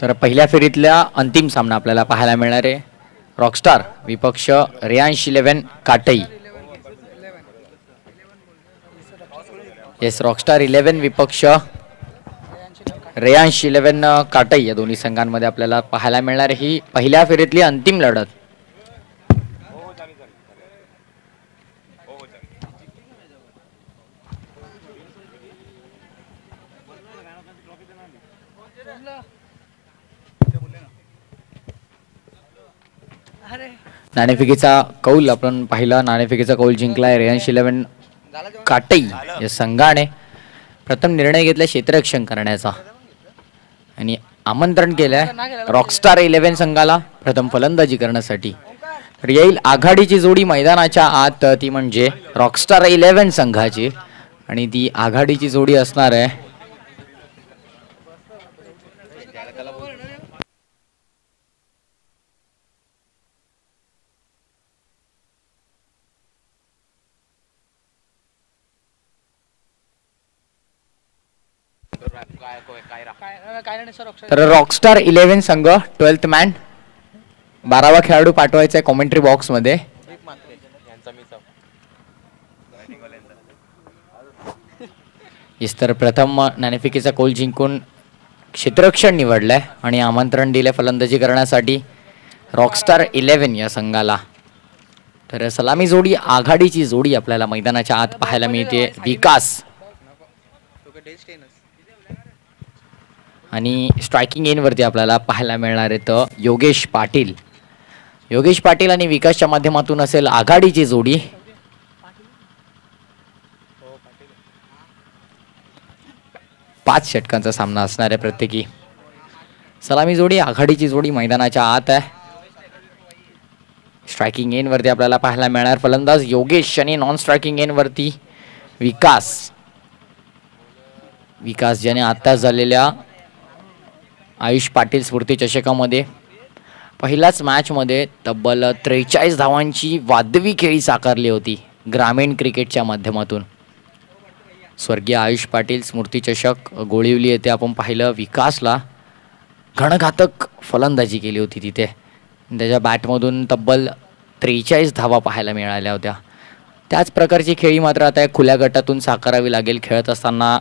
तर पहिल्या फेरीतल्या अंतिम सामना आपल्याला पाहायला मिळणार आहे. रॉकस्टार विपक्ष रेयांश 11 काटई. येस, रॉकस्टार 11 विपक्ष रेयांश 11 काटई या दोन्ही संघांमध्ये आपल्याला पाहायला मिळणार ही पहिल्या फेरीतली अंतिम लढत. नाणेफेकीचा कौल आपण पाहिला. नाणेफेकीचा कौल जिंकलाय रेयांश 11 काटई या संघाने. प्रथम निर्णय घेतला क्षेत्ररक्षण करण्याचा आणि आमंत्रण केलंय रॉकस्टार 11 संघाला प्रथम फलंदाजी करण्यासाठी. तर येईल आघाडीची जोडी मैदानाच्या आत, ती म्हणजे रॉकस्टार 11 संघाची आणि ती आघाडीची जोडी असणार आहे तर रॉकस्टार 11 संघ 12th मॅन 12वा खेळाडू पाठवायचा आहे कॉमेंट्री बॉक्स मध्ये. तर प्रथम नाणेफेकीचा कौल जिंकून क्षेत्ररक्षण निवडलंय आणि आमंत्रण दिले फलंदाजी करण्यासाठी रॉकस्टार 11 या संघाला. तर सलामी जोडी आघाडीची जोडी आपल्याला मैदानाच्या आत पाहायला मिळते. विकास आणि स्ट्रायकिंग एन वरती आपल्याला पाहायला मिळणार आहे तर योगेश पाटील. योगेश पाटील आणि विकासच्या माध्यमातून असेल आघाडीची जोडी. पाच षटकांचा सामना असणार आहे प्रत्येकी. सलामी जोडी आघाडीची जोडी मैदानाच्या आत आहे. स्ट्रायकिंग एन वरती आपल्याला पाहायला मिळणार फलंदाज योगेश आणि नॉन स्ट्रायकिंग एन वरती विकास. विकास ज्याने आता झालेल्या आयुष पाटील स्मृती चषकामध्ये पहिल्याच मॅच मध्ये तब्बल 43 धावांची वादवी खेळी साकारली होती ग्रामीण क्रिकेटच्या माध्यमातून. स्वर्गीय आयुष पाटील स्मृती चषक गोळिवली येथे आपण पाहिलं. विकासला घणघातक फलंदाजी केली होती तिथे. त्याच्या बॅटमधून तब्बल 43 धावा पाहायला मिळाल्या होत्या. त्याच प्रकारची खेळी मात्र आता खुल्या गटातून साकारावी लागेल खेळत असताना,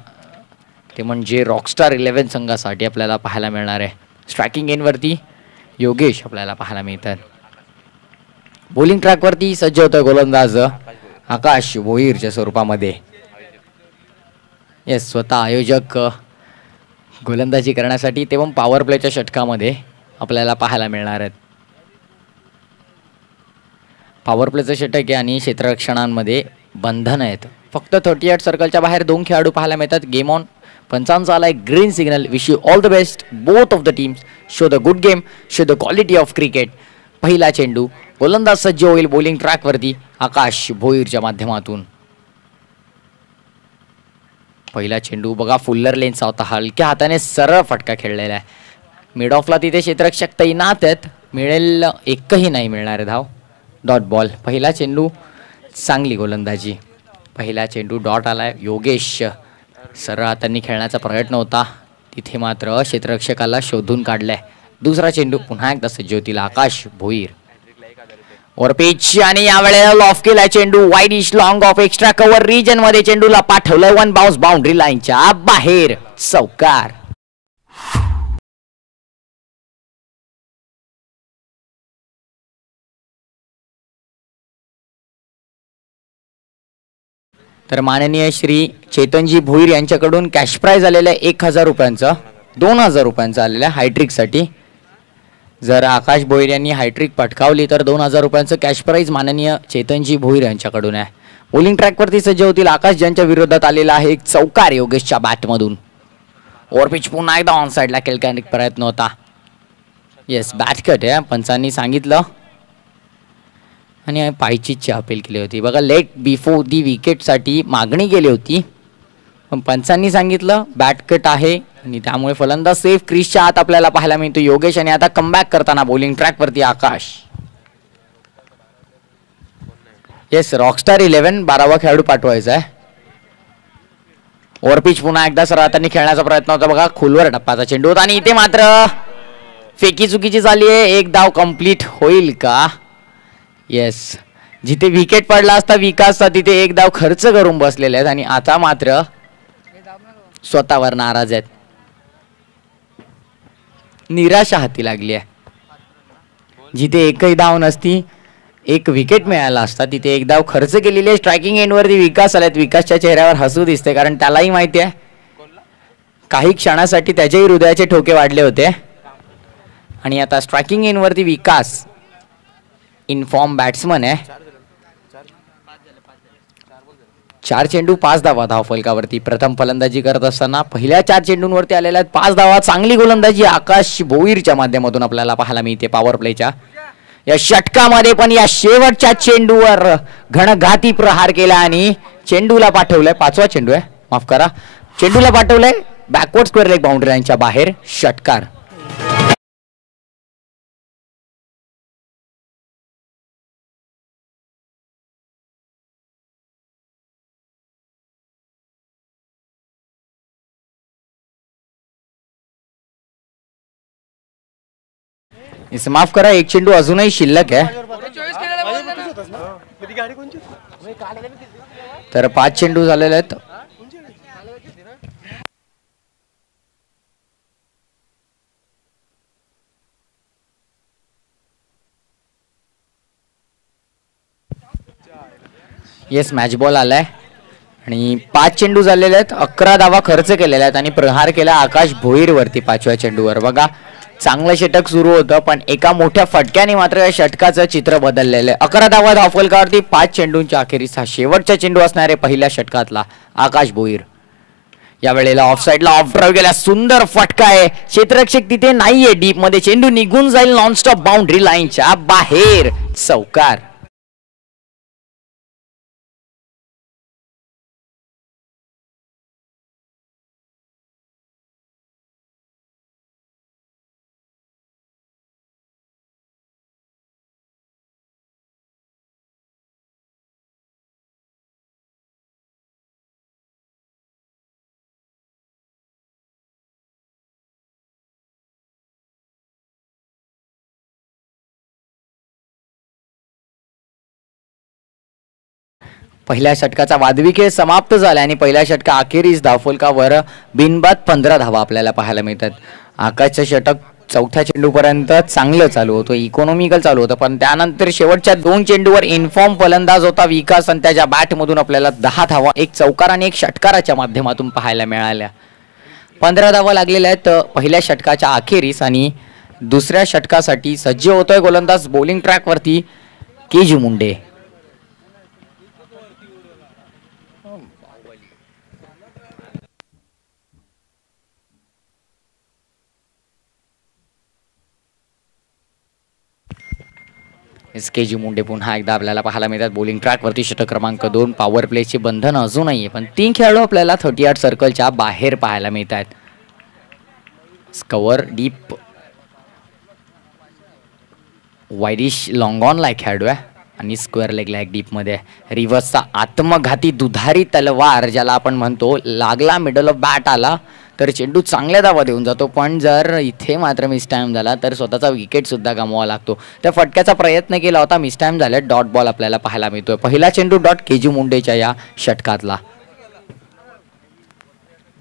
ते म्हणजे रॉकस्टार 11 संघासाठी आपल्याला पाहायला मिळणार आहे. स्ट्रायकिंग एनवरती योगेश आपल्याला पाहायला मिळतात. बॉलिंग ट्रॅकवरती सज्ज होतोय गोलंदाज आकाश भोईरच्या स्वरूपामध्ये. येस, स्वतः आयोजक गोलंदाजी करण्यासाठी ते पण पॉवर प्लेच्या षटकामध्ये आपल्याला पाहायला मिळणार आहेत. पॉवर प्लेचं षटक आहे आणि क्षेत्ररक्षणांमध्ये बंधन आहेत. फक्त 38 सर्कलच्या बाहेर 2 खेळाडू पाहायला मिळतात. Game on. पंचांचा आलाय green signal. Wish you all the best both of the teams. Show the good game, show the quality of cricket. पहिला चेंडू गोलंदाज सज्ज होईल बॉलिंग ट्रॅकवरती आकाश भोईरच्या माध्यमातून. पहिला चेंडू बघा फुल्लर लेनचा होता. हलक्या हाताने सरळ फटका खेळलेला आहे. मिड ऑफला तिथे क्षेत्ररक्षक तैनात आहेत. मिळेल एकही नाही मिळणार धाव. Dot ball. पहिला चेंडू चांगली गोलंदाजी. पहिला चेंडू डॉट आलाय. योगेश सरळ हातांनी खेळण्याचा प्रयत्न होता तिथे मात्र क्षेत्ररक्षकाला शोधून काढलाय. दुसरा चेंडू पुन्हा एकदा सज्ज होतील आकाश भोईर. ओव्हर पिच आणि यावेळेला लॉफ केलाय चेंडू. Wide ish long off extra cover region मध्ये चेंडूला पाठवलंय. 1 बाउन्स बाउंड्री लाईनच्या बाहेर. चौकार. तर माननीय श्री चेतनजी भोईर यांच्याकडून कॅश प्राइज आलेलं आहे 1000 रुपयांचं. 2000 रुपयांचं आलेलं आहे हायट्रिकसाठी. जर आकाश भोईर यांनी हायट्रिक पटकावली तर 2000 रुपयांचं कॅश प्राइज माननीय चेतनजी भोईर यांच्याकडून आहे. बॉलिंग ट्रॅकवरती सज्ज होतील आकाश ज्यांच्या विरोधात आलेला आहे एक चौकार योगेशच्या बॅटमधून. ओव्हर पिच पुन्हा एकदा ऑन साईडला केलकानिक प्रयत्न होता. येस, बॅट कट आहे पंचांनी सांगितलं आणि पायचीची अपील केली होती. बघा लेट बिफोर दी विकेटसाठी मागणी केली होती पण पंचांनी सांगितलं बॅट कट आहे आणि त्यामुळे फलंदाज सेफ क्रीजच्या आत आपल्याला पाहायला मिळतो योगेश. आणि आता कमबॅक करताना बॉलिंग ट्रॅकवरती आकाश. येस, रॉकस्टार 11 12वा खेळाडू पाठवायचा आहे. ओव्हर पिच पुन्हा एकदा सरळ हातांनी खेळण्याचा प्रयत्न होता. बघा खोलवर टप्प्याचा चेंडू होता आणि इथे मात्र फेकी चुकीची झाली आहे. एक धाव कंप्लीट होईल का? येस. जिथे विकेट पडला असता विकासचा तिथे एक धाव खर्च करून बसलेले आहेत आणि आता मात्र स्वतःवर नाराज आहेत. निराशा हाती लागली आहे. जिथे एकही धाव नसती, एक विकेट मिळाला असता, तिथे एक धाव खर्च केलेली आहे. स्ट्रायकिंग एंडवरती विकास आल्यात. विकासच्या चेहऱ्यावर हसू दिसते, कारण त्यालाही माहिती आहे काही क्षणासाठी त्याच्याही हृदयाचे ठोके वाढले होते. आणि आता स्ट्रायकिंग एंडवरती विकास इनफॉर्म बॅट्समन आहे. 4 चेंडू 5 धावा धावफलकावरती. प्रथम फलंदाजी करत असताना पहिल्या 4 चेंडूंवरती आलेल्या 5 धावा. चांगली गोलंदाजी आकाश भोईरच्या माध्यमातून आपल्याला पाहायला मिळते पॉवर प्लेच्या या षटकामध्ये. पण या शेवटच्या चेंडूवर घणघाती प्रहार केला आणि चेंडूला पाठवलंय. 5वा चेंडू आहे, माफ करा, चेंडूला पाठवलंय बॅकवर्ड स्क्वेअर लेग बाउंड्री लाईनच्या बाहेर. षटकार. माफ करा, एक चेंडू अजूनही शिल्लक आहे. तर 5 चेंडू झालेले आहेत. येस, मॅच बॉल आलाय आणि 5 चेंडू झालेले आहेत. 11 धावा खर्च केलेल्या आहेत आणि प्रहार केला आकाश भोईर वरती 5व्या चेंडूवर. बघा, चांगलं षटक सुरू होतं, पण एका मोठ्या फटक्याने मात्र या षटकाचं चित्र बदललेलं आहे. 11 धावा धावफलकावरती 5 चेंडूंच्या अखेरीस हा शेवटचा चेंडू असणारे पहिल्या षटकातला आकाश भोईर. या वेळेला ऑफ साइडला ऑफ ड्राईव्ह गेला. सुंदर फटका आहे. क्षेत्ररक्षक तिथे नाहीये डीप मध्ये. चेंडू निघून जाईल नॉनस्टॉप बाउंड्री लाईनच्या बाहेर. चौकार. पहिल्या षटकाचा वादवी खेळ समाप्त झाला आणि पहिल्या षटका अखेरीस धावफलकावर बिनबाद 15 धावा आपल्याला पाहायला मिळतात. आकाशचं षटक 4थ्या चेंडूपर्यंत चांगलं चालू होतं, इकॉनॉमिकल चालू होतं, पण त्यानंतर शेवटच्या 2 चेंडूवर इनफॉर्म फलंदाज होता विकास आणि त्याच्या बॅटमधून आपल्याला 10 धावा, एक चौकार आणि एक षटकाराच्या माध्यमातून पाहायला मिळाल्या. 15 धावा लागलेल्या आहेत पहिल्या षटकाच्या अखेरीस आणि दुसऱ्या षटकासाठी सज्ज होतोय गोलंदाज बॉलिंग ट्रॅकवरती केजू मुंडे. केजू मुंडे पुन्हा एकदा आपल्याला पाहायला मिळतात बॉलिंग ट्रॅकवरती. षटक क्रमांक 2. पॉवर प्लेची बंधन अजूनही आहे, पण 3 खेळाडू आपल्याला 38 सर्कलच्या बाहेर पाहायला मिळतात. स्कवर डीप वायडिश लॉंग ऑनला खेळाडू आहे आणि स्क्वेअर लेगला एक डीप मध्ये. रिव्हर्सचा आत्मघाती दुधारी तलवार ज्याला आपण म्हणतो, लागला मिडल ऑफ बॅट आला तर चेंडू चांगल्या धावा देऊन जातो, पण जर इथे मात्र मिस टाइम झाला तर स्वतःचा विकेट सुद्धा गमवावा लागतो. त्या फटक्याचा प्रयत्न केला होता, मिस टाइम झाले. डॉट बॉल आपल्याला पाहायला मिळतोय. पहिला चेंडू डॉट केजू मुंडेच्या या षटकातला.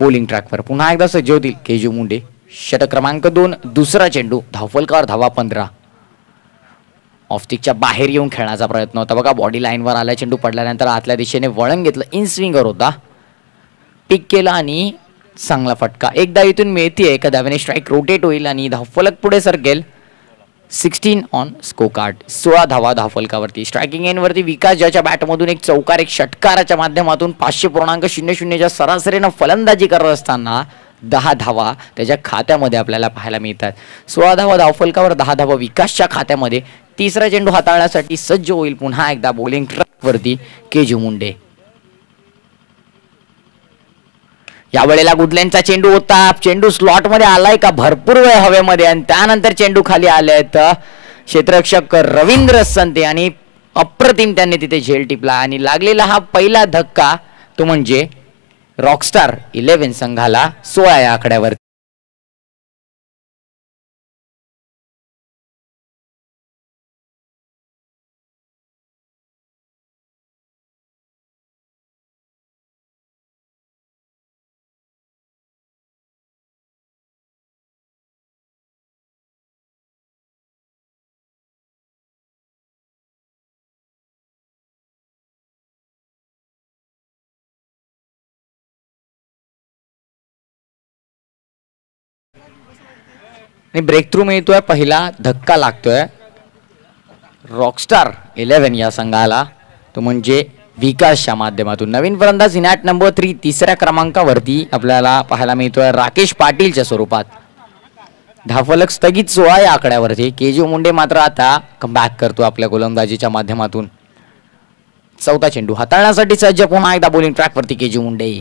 बॉलिंग ट्रॅकवर पुन्हा एकदा सज्ज होतील केजू मुंडे. षटक क्रमांक 2. दुसरा चेंडू धावफलकावर धावा 15. ऑफस्टिकच्या बाहेर येऊन खेळण्याचा प्रयत्न होता. बघा, बॉडी लाईनवर आला चेंडू, पडल्यानंतर आतल्या दिशेने वळण घेतलं. इन स्विंगर होता, पिक केला आणि चांगला फटका. एकदा इथून मिळतीये, एका धावेने स्ट्राईक रोटेट होईल आणि धावफलक पुढे सरकेल. 16 ऑन स्कोर कार्ड. 16 धावा धावफलकावरती. स्ट्रायकिंग एंडवरती विकास, ज्याच्या बॅटमधून एक चौकार एक षटकाराच्या माध्यमातून 500.00च्या सरासरीनं फलंदाजी करत असताना 10 धावा त्याच्या खात्यामध्ये आपल्याला पाहायला मिळतात. 16 धावा धावफलकावर, 10 धावा विकासच्या खात्यामध्ये. तिसरा चेंडू हाताळण्यासाठी सज्ज होईल पुन्हा एकदा बॉलिंग ट्रॅकवरती केजू मुंडे. यावेळेला गुडलेनचा चेंडू होता. चेंडू स्लॉट मध्ये आलाय का भरपूर वेळ हवेमध्ये आणि त्यानंतर चेंडू खाली आलेत क्षेत्ररक्षक रवींद्र संते आणि अप्रतिम त्यांनी तिथे झेल टिपला आणि लागलेला हा पहिला धक्का तो म्हणजे रॉकस्टार 11 संघाला 16 या आकड्यावर. आणि ब्रेक थ्रू मिळतोय, पहिला धक्का लागतोय रॉकस्टार 11 या संघाला, तो म्हणजे विकासच्या माध्यमातून. नवीन फलंदाज इन ॲट नंबर 3 तिसऱ्या क्रमांकावरती आपल्याला पाहायला मिळतोय राकेश पाटीलच्या स्वरूपात. धावफलक स्थगित 16 या आकड्यावरती. केजीव मुंडे मात्र आता कमबॅक करतो आपल्या गोलंदाजीच्या माध्यमातून. चौथा चेंडू हाताळण्यासाठी सज्ज पुन्हा एकदा बॉलिंग ट्रॅकवरती केजीव मुंडे.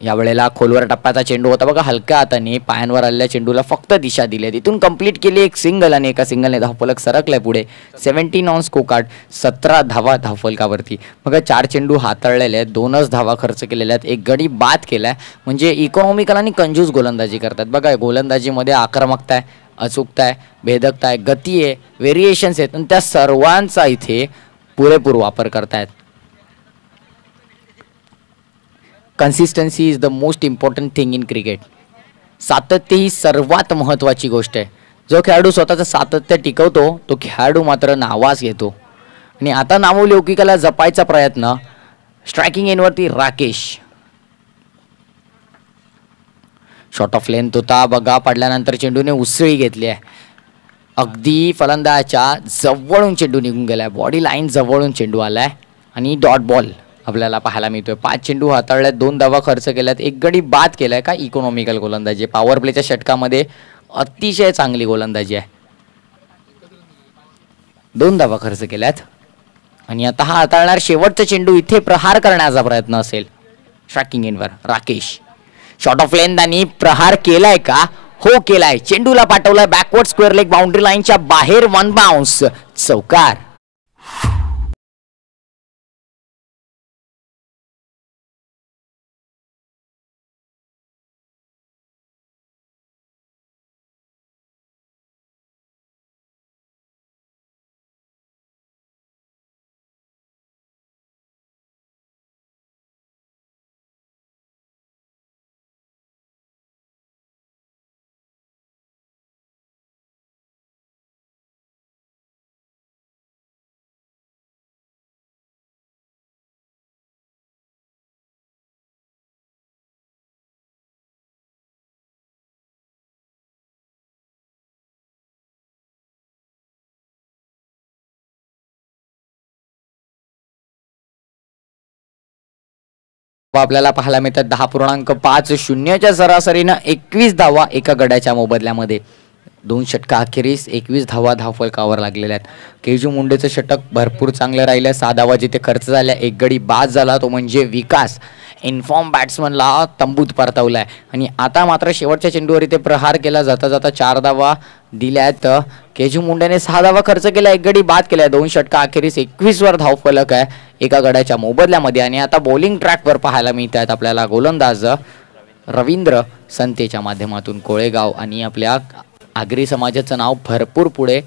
यावेळेला खोलवर टप्प्याचा चेंडू होता बघा, हलक्या हाताने पायांवर आलेल्या चेंडूला फक्त दिशा दिली, तिथून कंप्लीट केली एक सिंगल आणि एका सिंगलने धावफलक सरकलाय पुढे. 17 ऑन स्कोर कार्ड, 17 धावा धावफलकावरती. बघा 4 चेंडू हाताळलेले आहेत, 2च धावा खर्च केलेल्या आहेत, एक गडी बाद केलाय. म्हणजे इकॉनॉमिकल आणि कंजूस गोलंदाजी करतात बघा. गोलंदाजीमध्ये आक्रमकता आहे, अचूकता आहे, भेदकता आहे, गती आहे, व्हेरिएशन्स आहेत आणि त्या सर्वांचा इथे पुरेपूर वापर करतायत. Consistency is the most important thing in cricket. सातत्य ही सर्वात महत्त्वाची गोष्ट आहे. जो खेळाडू स्वतःचं सातत्य टिकवतो तो खेळाडू मात्र नावास घेतो. आणि आता नावलौकिकाला जपायचा प्रयत्न. स्ट्रायकिंग एंडवरती राकेश. शॉर्ट ऑफ लेंथ होता बघा, पडल्यानंतर चेंडूने उसळी घेतली आहे. अगदी फलंदाजाच्या जवळून चेंडू निघून गेलाय, बॉडी लाईन जवळून चेंडू आलाय आणि डॉट बॉल आपल्याला पाहायला मिळतोय. 5 चेंडू हाताळल्यात, 2 धावा खर्च केल्यात, एक गडी बाद केलाय. का इकॉनॉमिकल गोलंदाजी, पॉवर प्लेच्या षटकामध्ये अतिशय चांगली गोलंदाजी आहे. 2 धावा खर्च केल्यात आणि आता हा हाताळणार शेवटचा चेंडू. इथे प्रहार करण्याचा प्रयत्न असेल स्ट्रायकिंग एंडवर राकेश. शॉर्ट ऑफ लेंथ आणि प्रहार केलाय का? हो केलाय. चेंडूला पाठवलाय बॅकवर्ड स्क्वेअर लेग बाउंड्री लाईनच्या बाहेर, 1 बाउन्स, चौकार. आपल्याला पाहायला मिळतात 10.50च्या सरासरीनं 21 धावा एका गड्याच्या मोबदल्यामध्ये. 2 षटका अखेरीस 21 धावा धावफलकावर लागलेल्या आहेत. केजू मुंडेचं षटक भरपूर चांगलं राहिलं. 6 धावा जिथे खर्च झाल्या, एक गडी बाद झाला, तो म्हणजे विकास. इन्फॉर्म बॅट्समनला तंबूत परतवलाय आणि आता मात्र शेवटच्या चेंडूवर इथे प्रहार केला. जाता जाता 4 धावा दिल्यात. केजू मुंडेने 6 धावा खर्च केला, एक गडी बाद केलाय. 2 षटका अखेरीस 21 वर धावफलक आहे एका गड्याच्या मोबदल्यामध्ये. आणि आता बॉलिंग ट्रॅकवर पाहायला मिळत आहेत आपल्याला गोलंदाज रवींद्र संतेच्या माध्यमातून. कोळेगाव आणि आपल्या आगरी समाजाचं नाव भरपूर पुढे.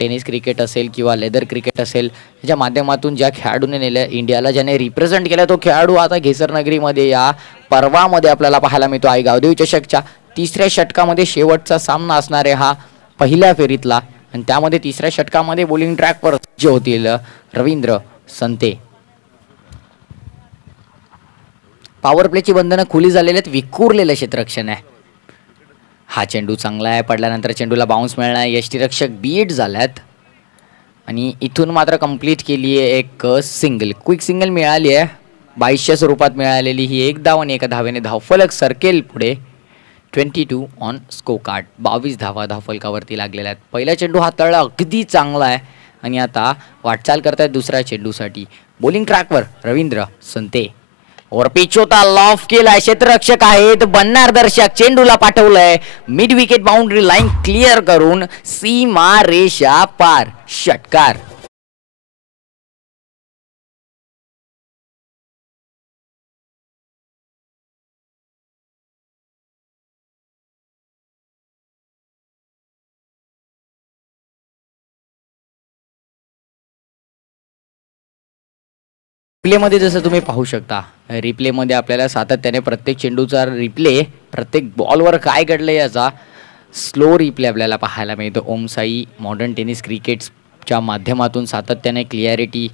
टेनिस क्रिकेट असेल किंवा लेदर क्रिकेट असेल, याच्या माध्यमातून ज्या खेळाडूने नेलं इंडियाला, ज्याने रिप्रेझेंट केलं, तो खेळाडू आता घेसर नगरीमध्ये या पर्वामध्ये आपल्याला पाहायला मिळतो. आई गावदेवी चषकच्या 3ऱ्या षटकामध्ये शेवटचा सामना असणार आहे हा पहिल्या फेरीतला. आणि त्यामध्ये 3ऱ्या षटकामध्ये बॉलिंग ट्रॅकवर जे होतील रवींद्र संते. पॉवर प्लेची बंधनं खुली झालेली आहेत, विखुरलेलं क्षेत्ररक्षण आहे. हा चेंडू चांगला आहे, पडल्यानंतर चेंडूला बाउन्स मिळणार. यष्टीरक्षक बीट झाल्यात आणि इथून मात्र कंप्लीट केली आहे एक सिंगल. क्विक सिंगल मिळाली आहे 22च्या स्वरूपात मिळालेली. ही 1 धाव आणि 1 धावेने धावफलक सरकेल पुढे. 22 ऑन स्कोर कार्ड, 22 धावा धावफलकावरती लागलेल्या आहेत. पहिला चेंडू हाताळला अगदी चांगला आहे आणि आता वाटचाल करतायत दुसऱ्या चेंडूसाठी. बॉलिंग ट्रॅकवर रवींद्र संते. और पिच होता, लॉफ केलाय, क्षेत्ररक्षक आहेत, बनणार दर्शक. चेंडूला पाठवलंय mid wicket boundary line clear करून सीमा रेषा पार, षटकार. रिप्लेमध्ये जसं तुम्ही पाहू शकता, रिप्लेमध्ये आपल्याला सातत्याने प्रत्येक चेंडूचा रिप्ले, प्रत्येक बॉलवर काय घडलं याचा स्लो रिप्ले आपल्याला पाहायला मिळतो. ओम साई मॉडर्न टेनिस क्रिकेटच्या माध्यमातून सातत्याने क्लिअरिटी,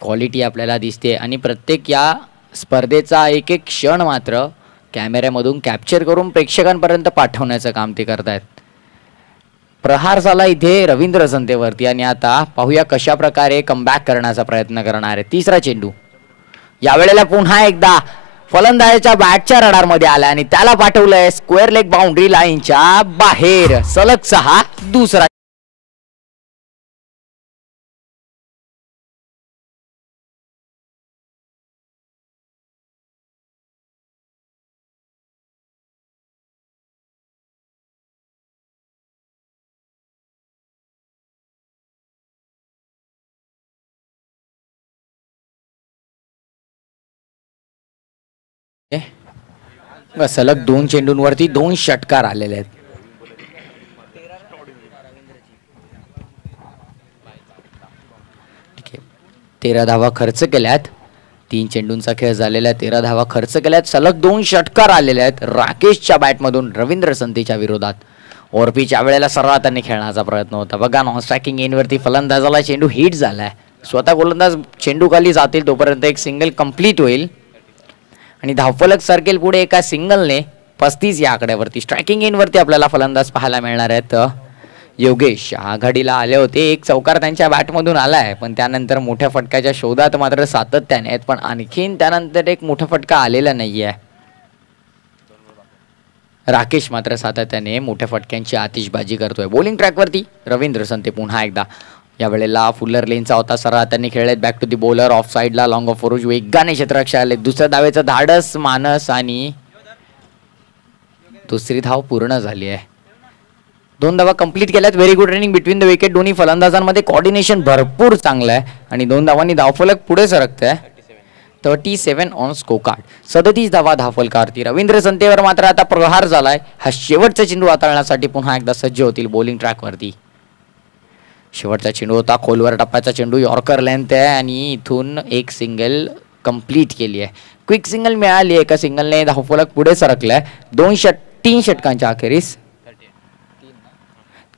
क्वालिटी आपल्याला दिसते आणि प्रत्येक या स्पर्धेचा एक एक क्षण मात्र कॅमेऱ्यामधून कॅप्चर करून प्रेक्षकांपर्यंत पाठवण्याचं काम ते करत आहेत. प्रहार झाला इथे रवींद्र संतेवरती आणि आता पाहूया कशा प्रकारे कमबॅक करण्याचा प्रयत्न करणार आहे. तिसरा चेंडू यावेळेला पुन्हा एकदा फलंदाजाच्या बॅटच्या रडारमध्ये आला आणि त्याला पाठवलंय स्क्वेअर लेग बाउंड्री लाईनच्या बाहेर. सलग 6 दुसरा सलग 2 चेंडूंवरती 2 षटकार आलेले आहेत. ठीक आहे, 13 धावा खर्च केल्यात. 3 चेंडूंचा खेळ झालेला आहे. 13 धावा खर्च केल्यात. सलग 2 षटकार आलेले आहेत राकेशच्या बॅटमधून रवींद्र संतेच्या विरोधात. ओरपीच्या वेळेला सर्वात त्यांनी खेळण्याचा प्रयत्न होता. बघा नॉन स्ट्रायकिंग एंडवरती फलंदाजाला चेंडू हिट झालाय. स्वतः गोलंदाज चेंडू खाली जातील तोपर्यंत एक सिंगल कंप्लीट होईल आणि धावफलक सर्केल पुढे एका सिंगलने 35 या आकड्यावरती. स्ट्रायकिंग एंडवरती आपल्याला फलंदाज पाहायला मिळणार आहेत. योगेश आघाडीला आले होते. एक चौकार त्यांच्या बॅटमधून आलाय पण त्यानंतर मोठ्या फटक्याच्या शोधात मात्र सातत्याने आहेत पण आणखीन त्यानंतर एक मोठा फटका आलेला नाहीये. राकेश मात्र सातत्याने मोठ्या फटक्यांची आतिषबाजी करतोय. बॉलिंग ट्रॅकवरती रवींद्र संते पुन्हा एकदा. यावेळेला फुलर लेनचा होता सरळ त्यांनी खेळलेत. Back to the bowler off साइडला लॉंग ऑफ फॉरोज वेगाने क्षेत्ररक्षक आले. दुसऱ्या धावेचं धाडस मानस आणि दुसरी धाव पूर्ण झाली आहे. 2 धावा कंप्लीट केल्यात. Very good running between the wicket. दोन्ही फलंदाजांमध्ये कोऑर्डिनेशन भरपूर चांगलं आहे आणि 2 धावांनी धावफलक पुढे सरकतंय. 37 ऑन स्कोर कार्ड. 37 धावा धावफलकावरती. रवींद्र संतेवर मात्र आता प्रहार झालाय. हा शेवटचा चेंडू हाताळण्यासाठी पुन्हा एकदा सज्ज होतील बॉलिंग ट्रॅकवरती. शेवटचा चेंडू होता. खोलवर टप्प्याचा चेंडू. यॉर्कर लेंथ आहे आणि इथून एक सिंगल कंप्लीट केली आहे. क्विक सिंगल मिळाली. एका सिंगलने धावफलक पुढे सरकलाय. 3 षटकांच्या अखेरीस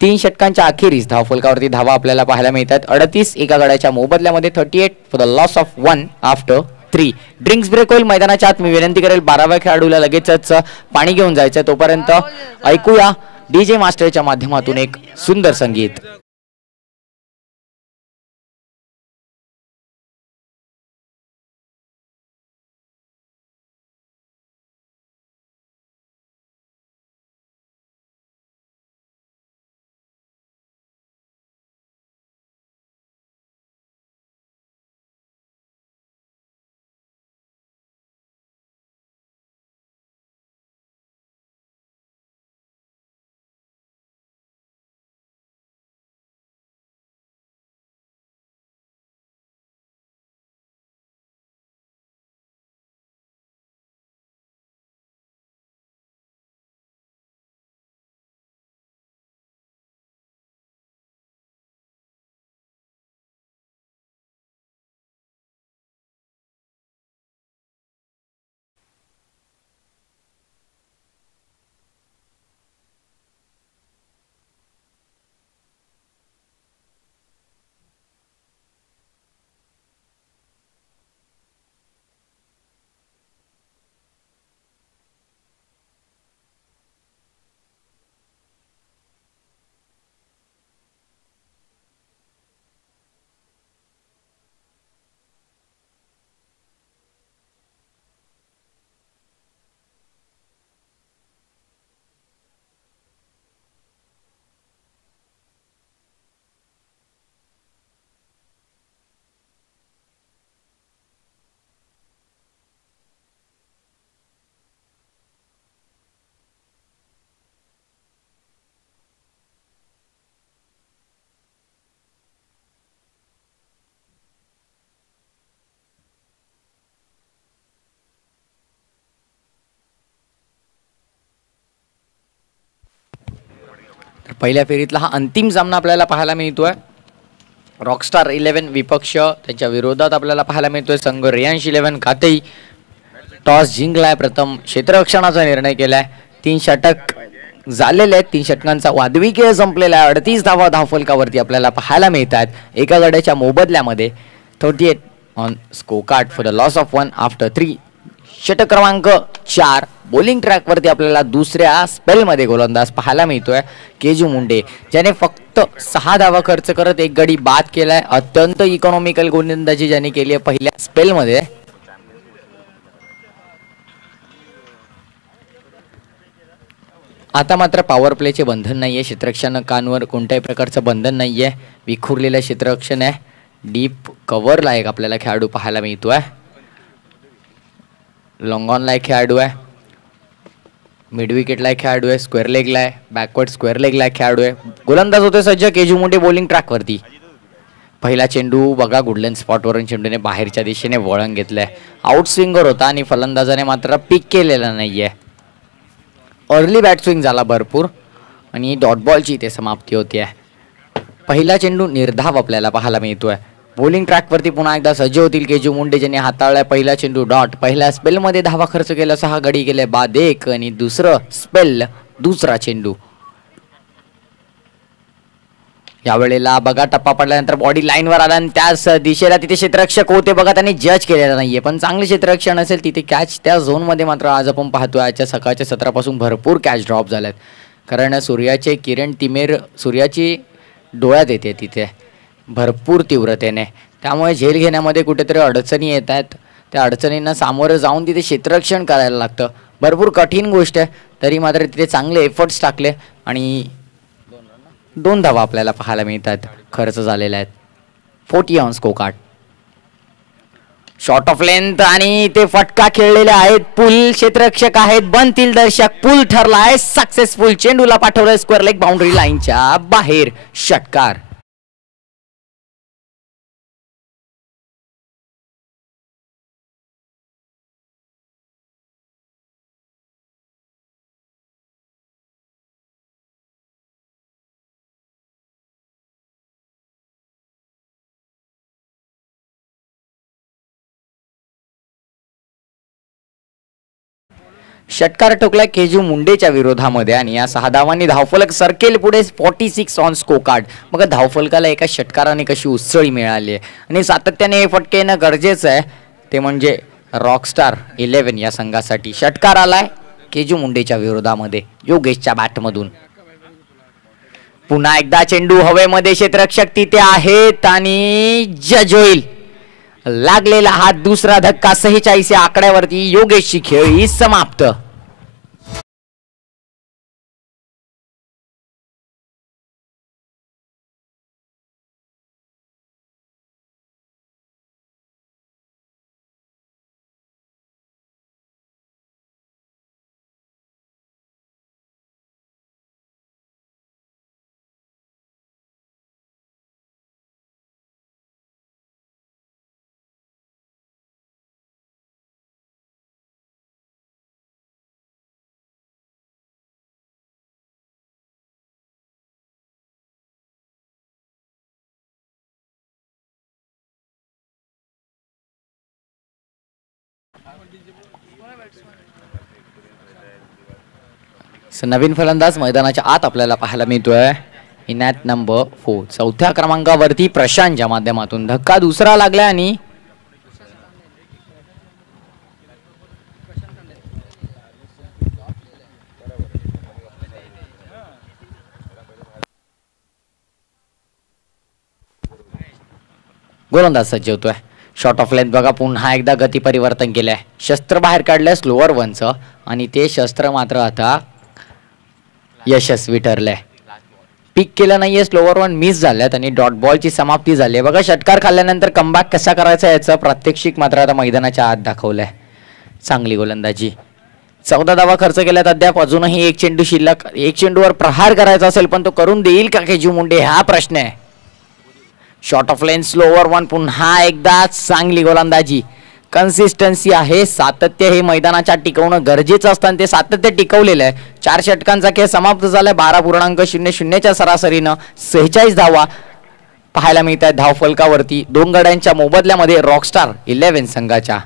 3 षटकांच्या अखेरीस धावफलकावरती धावा आपल्याला पाहायला मिळतात. 38 एका गड्याच्या मोबदल्यामध्ये. 38 for the loss of 1 after 3. Drinks break होईल मैदानाच्या आत. मी विनंती करेल 12व्या खेळाडूला लगेचच पाणी घेऊन जायचं. तोपर्यंत ऐकूया डीजे मास्टरच्या माध्यमातून एक सुंदर संगीत. पहिल्या फेरीतला हा अंतिम सामना आपल्याला पाहायला मिळतोय. रॉकस्टार 11 विपक्ष त्यांच्या विरोधात आपल्याला पाहायला मिळतोय संघ रियांश 11 कातेई. टॉस जिंकलाय. प्रथम क्षेत्ररक्षणाचा निर्णय केलाय. 3 षटक झालेले आहेत. 3 षटकांचा वादवी खेळ संपलेला आहे. 38 धावा धावफलकावरती आपल्याला पाहायला मिळतात. एका गड्याच्या मोबदल्यामध्ये 38 on score card for the loss of 1 after 3. षटक क्रमांक 4 बॉलिंग ट्रॅकवरती आपल्याला दुसऱ्या स्पेलमध्ये गोलंदाज पाहायला मिळतोय केजू मुंडे, ज्याने फक्त 6 धावा खर्च करत एक गडी बाद केलाय. अत्यंत इकॉनॉमिकल गोलंदाजी ज्याने केली आहे पहिल्या स्पेलमध्ये. आता मात्र पॉवर प्लेचे बंधन नाहीये, क्षेत्ररक्षकांवर कोणत्याही प्रकारचं बंधन नाहीये. विखुरलेलं क्षेत्ररक्षण आहे. डीप कव्हरला एक आपल्याला खेळाडू पाहायला मिळतोय. लॉंग ऑनला एक खेळाडू आहे, मिड विकेटला एक खेळाडू आहे, स्क्वेअर लेगला आहे, बॅकवर्ड स्क्वेअर लेगला एक खेळाडू आहे. गोलंदाज होते सज्ज केजू मुंडे बॉलिंग ट्रॅकवरती. पहिला चेंडू बघा गुडलँड स्पॉटवरून चेंडूने बाहेरच्या दिशेने वळण घेतलंय. आउट स्विंगर होता आणि फलंदाजाने मात्र पिक केलेला नाहीये. अर्ली बॅट स्विंग झाला भरपूर आणि डॉट बॉलची इथे समाप्ती होती आहे. पहिला चेंडू निर्धाव आपल्याला पाहायला मिळतोय. बॉलिंग ट्रॅकवरती पुन्हा एकदा सज्ज होतील केजू मुंडे, ज्यांनी हाताळलाय पहिला चेंडू डॉट. पहिल्या स्पेलमध्ये धावा खर्च केला, 6 गडी गेले बाद 1 आणि दुसरं स्पेल दुसरा चेंडू. यावेळेला बघा टप्पा पडल्यानंतर बॉडी लाईनवर आला आणि त्याच दिशेला तिथे क्षेत्ररक्षक होते बघा, त्यांनी जज केलेला नाहीये. पण चांगले क्षेत्ररक्षण असेल तिथे कॅच त्या झोनमध्ये मात्र आज आपण पाहतोय आजच्या सकाळच्या सत्रापासून भरपूर कॅच ड्रॉप झाल्यात. कारण सूर्याचे किरण तिमिर सूर्याची डोळ्यात येते तिथे भरपूर तीव्रतेने, त्यामुळे झेल घेण्यामध्ये कुठेतरी अडचणी येत आहेत. त्या अडचणींना सामोरं जाऊन तिथे क्षेत्ररक्षण करायला लागतं. भरपूर कठीण गोष्ट आहे, तरी मात्र तिथे चांगले एफर्ट्स टाकले आणि 2 धावा आपल्याला पाहायला मिळतात खर्च झालेल्या आहेत. 40 on score card. Short of length आणि ते फटका खेळलेले आहेत. पुल क्षेत्ररक्षक आहेत, बनतील दर्शक. पुल ठरला आहे सक्सेसफुल. चेंडूला पाठवलंय स्क्वेअर लेग बाउंड्री लाईनच्या बाहेर. षटकार. षटकार ठोकला केजू मुंडेच्या विरोधामध्ये आणि या 6 धावांनी धावफलक सरकेल पुढे 46 ऑन स्कोर कार्ड. मग धावफलकाला एका षटकाराने कशी उसळी मिळाली आहे आणि सातत्याने हे फटके येणं गरजेचं आहे. ते म्हणजे रॉकस्टार 11 या संघासाठी. षटकार आलाय केजू मुंडेच्या विरोधामध्ये योगेशच्या बॅटमधून. पुन्हा एकदा चेंडू हवेमध्ये, क्षेत्ररक्षक तिथे आहेत आणि जज होईल. लागलेला हात दुसरा धक्का. 46 या आकड्यावरती योगेशची खेळी समाप्त. नवीन फलंदाज मैदानाच्या आत आपल्याला पाहायला मिळतोय. इनॅट नंबर 4 चौथ्या क्रमांकावरती प्रशांतच्या माध्यमातून धक्का दुसरा लागला आणि गोलंदाज सज्ज होतोय. शॉर्ट ऑफ लेंथ बघा, पुन्हा एकदा गती परिवर्तन केलंय. शस्त्र बाहेर काढलंय स्लोअर वनचं आणि ते शस्त्र मात्र आता यशस्वी ठरलंय. पिक केलं नाहीये, स्लोअर वन मिस झाल्यात आणि डॉट बॉलची समाप्ती झाली आहे. बघा षटकार खाल्ल्यानंतर कमबॅक कसा करायचा याचं प्रात्यक्षिक मात्र आता मैदानाच्या आत दाखवलंय. चांगली गोलंदाजी. 14 धावा खर्च केल्यात अद्याप. अजूनही एक चेंडू शिल्लक. एक चेंडूवर प्रहार करायचा असेल पण तो करून देईल का केजू मुंडे, हा प्रश्न आहे. Short of length slower one. पुन्हा एकदा चांगली गोलंदाजी. कन्सिस्टन्सी आहे, सातत्य हे मैदानाच्या टिकवणं गरजेचं असतं आणि ते सातत्य टिकवलेलं आहे. 4 षटकांचा खेळ समाप्त झालाय. 12.00च्या सरासरीनं 46 धावा पाहायला मिळत आहेत धावफलकावरती 2 गड्यांच्या मोबदल्यामध्ये रॉकस्टार 11 संघाच्या.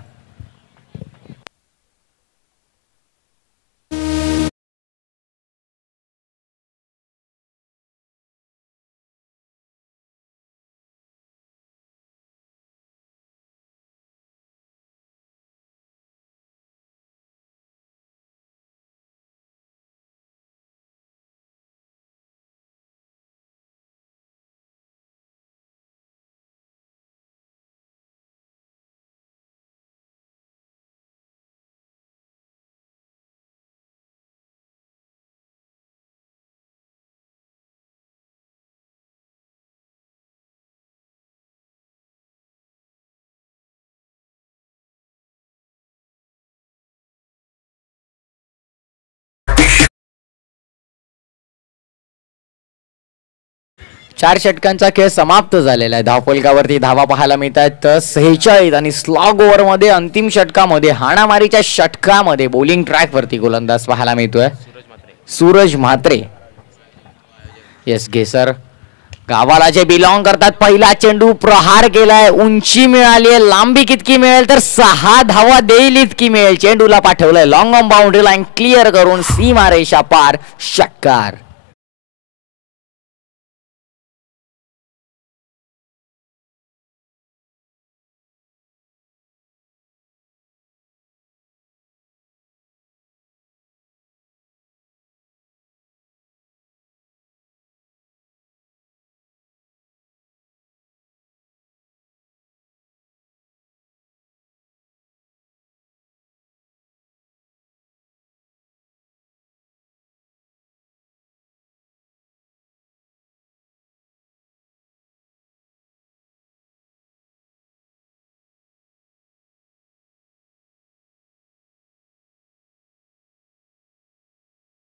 4 षटकांचा खेळ समाप्त झालेला आहे. धावफलकावरती धावा पाहायला मिळतात 46 आणि स्लॉग ओव्हर मध्ये अंतिम षटकामध्ये हाणामारीच्या षटकामध्ये बॉलिंग ट्रॅक वरती गोलंदाज पाहायला मिळतोय सूरज म्हात्रे. येस घेसर गावाला जे बिलॉंग करतात. पहिला चेंडू प्रहार केलाय, उंची मिळाली आहे, लांबी कितकी मिळेल तर 6 धावा देईल इतकी मिळेल. चेंडूला पाठवलंय long on boundary line clear करून सीमारेषा पार षटकार.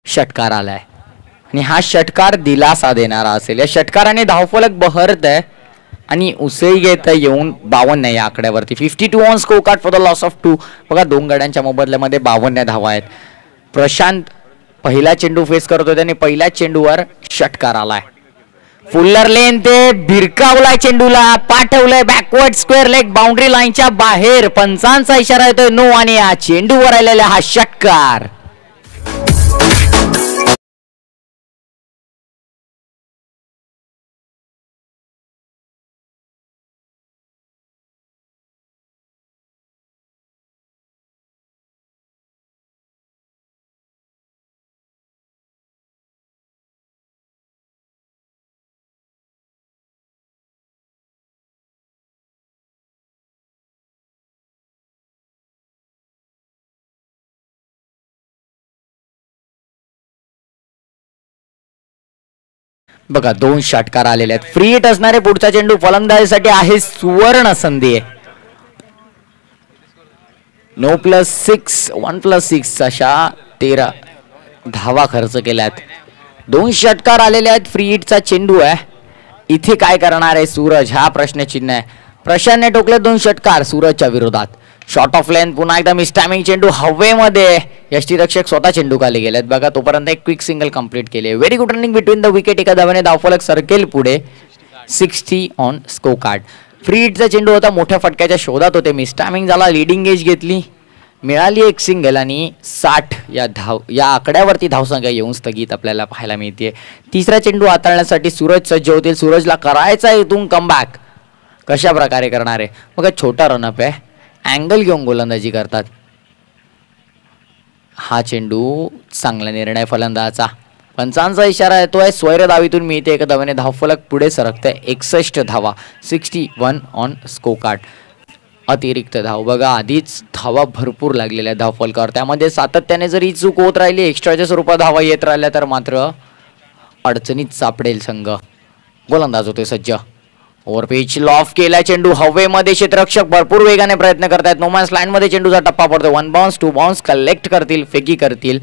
षटकार आलाय आणि हा षटकार दिलासा देणारा असेल. या षटकाराने धावफलक बहरत आहे आणि उसळी घेत येऊन 52 या आकड्यावरती. 52 on score card for the loss of 2. बघा 2 गड्यांच्या मोबदल्यामध्ये 52 धावा आहेत. प्रशांत पहिला चेंडू फेस करतो त्याने पहिल्याच चेंडूवर षटकार आलाय. फुल्लर लेन ते भिरकावलाय, चेंडूला पाठवलंय बॅकवर्ड स्क्वेअर लेग बाउंड्री लाईनच्या बाहेर. पंचांचा इशारा येतोय नो आणि या चेंडूवर आलेला हा षटकार. बघा 2 षटकार आलेले आहेत. फ्री हिट असणारे पुढचा चेंडू फलंदाजीसाठी आहे सुवर्ण संधी आहे. नो प्लस 6 1 प्लस 6 अशा 13 धावा खर्च केल्यात. 2 षटकार आलेले आहेत. फ्री हिटचा चेंडू आहे. इथे काय करणार आहे सूरज हा प्रश्नचिन्ह आहे. प्रशांतने टोकले 2 षटकार सूरजच्या विरोधात. शॉर्ट ऑफ लेंथ पुन्हा एकदा मिस्टॅमिंग चेंडू हवेमध्ये. यष्टीरक्षक स्वतः चेंडू खाली गेलेत. बघा तोपर्यंत एक क्विक सिंगल कंप्लीट केले. Very good running between the wicket. एका धावाने धावफलक सरकेल पुढे. 60 ऑन स्कोर कार्ड. फ्री हिटचा चेंडू होता, मोठ्या फटक्याच्या शोधात होते. मिस्टॅमिंग झाला, लिडिंग एज घेतली, मिळाली एक सिंगल आणि 60 या आकड्यावरती धावसंख्या येऊन स्थगित आपल्याला पाहायला मिळते. तिसरा चेंडू हाताळण्यासाठी सूरज सज्ज होतील. सूरजला करायचा इथून कमबॅक. कशा प्रकारे करणार आहे बघा. छोटा रनअप आहे, अँगल घेऊन गोलंदाजी करतात. हा चेंडू चांगला निर्णय फलंदाजाचा. पंचांचा इशारा येतोय, स्वैर धावीतून मिळते. एका धावेने धावफलक पुढे सरकते. 61 धावा. 61 ऑन स्कोर कार्ड. अतिरिक्त धाव बघा, आधीच धावा भरपूर लागलेल्या धावफलकावर. त्यामध्ये सातत्याने जर ही चूक होत राहिली, एक्स्ट्राच्या स्वरूपात धावा येत राहिल्या तर मात्र अडचणीत सापडेल संघ. गोलंदाज होते सज्ज. ओव्हर पिच लॉफ केला चेंडू हवेमध्ये. क्षेत्ररक्षक भरपूर वेगाने प्रयत्न करतायत. नोमॅन्स लाईन मध्ये चेंडूचा टप्पा पडतो. 1 बाउन्स 2 बाउन्स कलेक्ट करतील, फेकी करतील.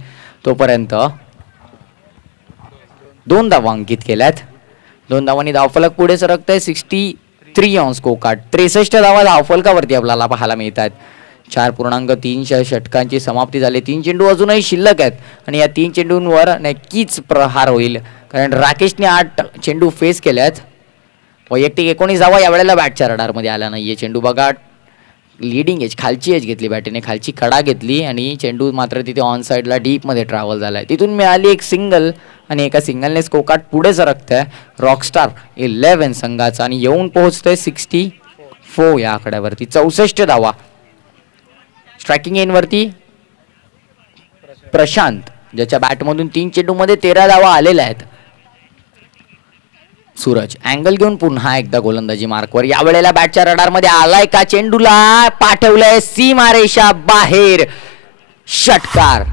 तोपर्यंत 2 धावा अंकित केल्यात. 2 धावांनी धावफलक पुढे सरकतंय. 63 ऑन स्कोर कार्ड. 63 धावा धावफलकावरती आपल्याला पाहायला मिळतात. 4.3 षटकांची समाप्ती झाली. 3 चेंडू अजूनही शिल्लक आहेत आणि या 3 चेंडूंवर नक्कीच प्रहार होईल, कारण राकेशने 8 चेंडू फेस केल्यात. वैयक्तिक 19 धावा यावेळेला बॅटच्या रडारमध्ये आला नाहीये. चेंडू बघा लीडिंग एज, खालची एज घेतली बॅटीने, खालची कडा घेतली आणि चेंडू मात्र तिथे ऑन साईडला डीपमध्ये ट्रॅव्हल झालाय. तिथून मिळाली एक सिंगल आणि एका सिंगलने स्कोर कार्ड पुढे सरकतंय रॉकस्टार 11 संघाचा आणि येऊन पोहोचतंय 64 या आकड्यावरती. 64 धावा. स्ट्रायकिंग एंडवरती प्रशांत, ज्याच्या बॅटमधून 3 चेंडूमध्ये 13 धावा आलेल्या आहेत. सूरज अँगल घेऊन पुन्हा एकदा गोलंदाजी मार्कवर. यावेळेला बॅटच्या रडारमध्ये आलाय का, चेंडूला पाठवलंय सीमारेषा बाहेर. षटकार.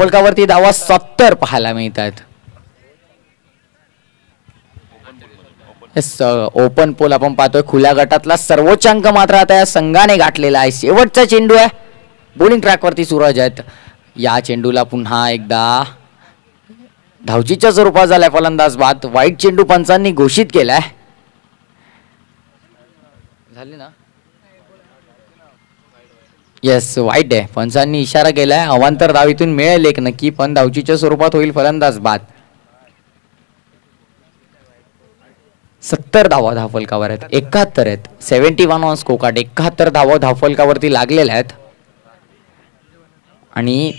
फलकावरती धावा 70 पाहायला मिळतात. ओपन पोल आपण पाहतोय. खुल्या गटातला सर्वोच्च अंक मात्र आता या संघाने गाठलेला आहे. शेवटचा चेंडू आहे. बॉलिंग ट्रॅकवरती सूरज आहेत. या चेंडूला पुन्हा एकदा धावचीच्या स्वरूपात झालाय फलंदाज बाद. वाईट चेंडू पंचांनी घोषित केलाय. झाले ना. येस, वाईट आहे. पंचांनी इशारा केलाय. अवांतर धाव इथून मिळेल एक नक्की, पण धावचीच्या स्वरूपात होईल फलंदाज बाद. 70 धावा धावफलकावर आहेत. 71 आहेत. 71 ऑन स्कोर कार्ड. 71 धावा धावफलकावरती लागलेल्या आहेत आणि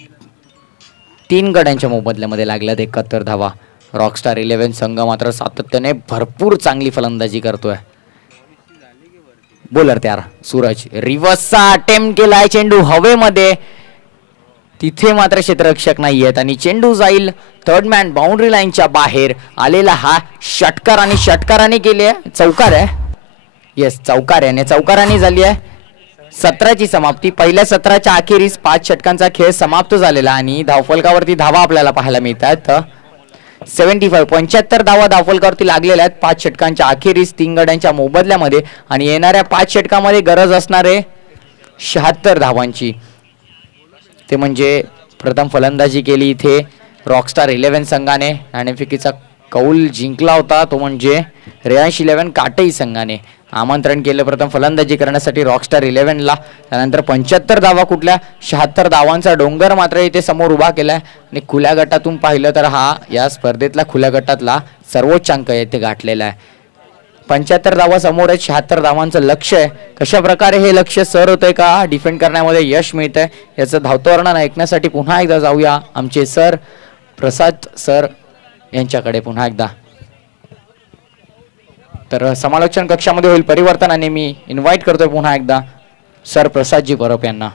3 गड्यांच्या मोबदल्यामध्ये लागल्यात 71 धावा. रॉकस्टार 11 संघ मात्र सातत्याने भरपूर चांगली फलंदाजी करतोय. बॉलर तयार. सूरज रिव्हर्सचा अटेम्प्ट केलाय. चेंडू हवेमध्ये, तिथे मात्र क्षेत्ररक्षक नाहीयेत आणि चेंडू जाईल थर्ड मॅन बाउंड्री लाईनच्या बाहेर. आलेला हा षटकार आणि षटकाराने केली आहे. चौकार आहे. येस, चौकाराने झाली आहे 17ची समाप्ती. पहिल्या 17च्या अखेरीस 5 षटकांचा खेळ समाप्त झालेला आणि धावफलकावरती धावा आपल्याला पाहायला मिळतात. 75 धावा धावफलकावरती लागलेल्या आहेत 5 षटकांच्या अखेरीस 3 गड्यांच्या मोबदल्यामध्ये आणि येणाऱ्या 5 षटकामध्ये गरज असणारे 76 धावांची. ते म्हणजे प्रथम फलंदाजी केली इथे रॉकस्टार 11 संघाने. नाणेफेकीचा कौल जिंकला होता तो म्हणजे रेयांश 11 काटई संघाने. आमंत्रण केलं प्रथम फलंदाजी करण्यासाठी रॉकस्टार 11ला. त्यानंतर 75 धावा कुठल्या 76 धावांचा डोंगर मात्र इथे समोर उभा केलाय आणि खुल्या गटातून पाहिलं तर हा या स्पर्धेतला खुल्या गटातला सर्वोच्च अंक येथे गाठलेला आहे. 75 धावा समोर आहेत. 76 धावांचं लक्ष आहे. कशा प्रकारे हे लक्ष सर होतंय का डिफेंड करण्यामध्ये यश मिळतंय याचं धावतं वर्णन ऐकण्यासाठी पुन्हा एकदा जाऊया आमचे सर प्रसाद सर यांच्याकडे पुन्हा एकदा. तर समालोचन कक्षामध्ये होईल परिवर्तन आणि मी इन्व्हाइट करतोय पुन्हा एकदा सर प्रसादजी परब यांना.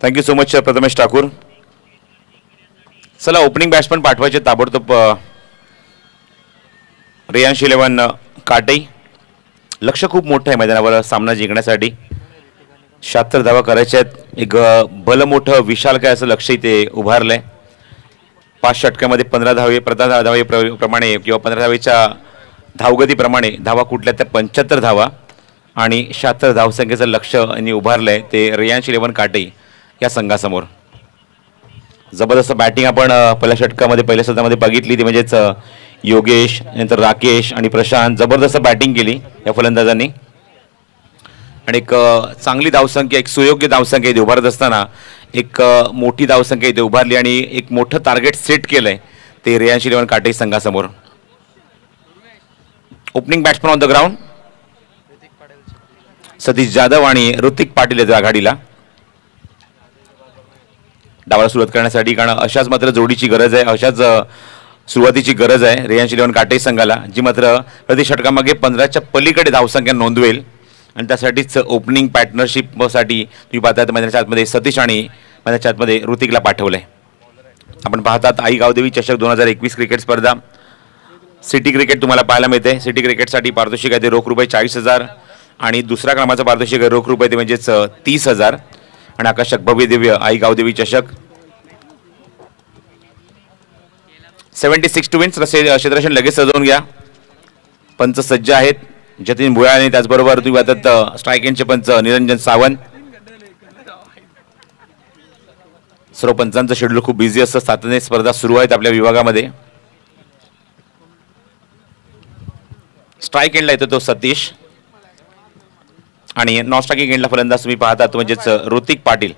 Thank you so much Prathamesh Thakur. चला ओपनिंग बॅट्समन पाठवायचे ताबडतोब. रेयांश 11 काटई. लक्ष खूप मोठं आहे मैदानावर सामना जिंकण्यासाठी. 76 धावा करायच्या आहेत. एक भलं मोठं विशाल काय असं लक्ष इथे उभारलंय. 5 षटकामध्ये 15 धावे प्रमाणे किंवा 15 धावेच्या धावगतीप्रमाणे धावा कुठल्या त्या 75 धावा आणि 76 धावसंख्येचं लक्ष यांनी उभारलंय ते रेयांश 11 काटई या संघासमोर. जबरदस्त बॅटिंग आपण पहिल्या षटकामध्ये पहिल्या सत्रामध्ये बघितली ती म्हणजेच योगेश नंतर राकेश आणि प्रशांत जबरदस्त बॅटिंग केली या फलंदाजांनी आणि एक चांगली धावसंख्या एक सुयोग्य धावसंख्या इथे उभारत असताना एक मोठी धावसंख्या इथे उभारली आणि एक मोठं टार्गेट सेट केलंय ते रेयांश 11 काटई संघासमोर. Opening batsman on the ground Satish Jadhav आणि ऋतिक पाटील आहेत आघाडीला. डावाला सुरुवात करण्यासाठी, कारण अशाच मात्र जोडीची गरज आहे, अशाच सुरुवातीची गरज आहे रेयांश इलेव्हन काटे संघाला, जी मात्र प्रति षटकामागे 15च्या पलीकडे धावसंख्या नोंदवेल. आणि त्यासाठीच ओपनिंग पार्टनरशिपसाठी तुम्ही पाहतात मैदानाच्या आतमध्ये सतीश आणि मैदानाच्या आतमध्ये ऋतिकला पाठवलंय. आपण पाहतात आई गावदेवी चषक 2021 क्रिकेट स्पर्धा सिटी क्रिकेट तुम्हाला पाहायला मिळते. सिटी क्रिकेटसाठी पारितोषिक आहे ते रोख रुपये 40,000 आणि दुसऱ्या क्रमांकाचं पारितोषिक आहे रोख रुपये ते म्हणजेच 30,000. आणि आकर्षक भव्य दिव्य आई गावदेवी चषक 76 टू विन्स. क्षेत्ररक्षण लगेच सजवून घ्या. पंच सज्ज आहेत जतीन भुयाळ आणि त्याचबरोबर तुम्ही पाहतात स्ट्राईक एंडचे पंच निरंजन सावंत. सर्व पंचांचं शेड्यूल खूप बिझी असतं. सातत्याने स्पर्धा सुरू आहेत आपल्या विभागामध्ये. स्ट्राईक एंडला येतो तो सतीश आणि नॉन स्ट्रायकिंग एंडला फलंदाज तुम्ही पाहतात म्हणजेच ऋतिक पाटील.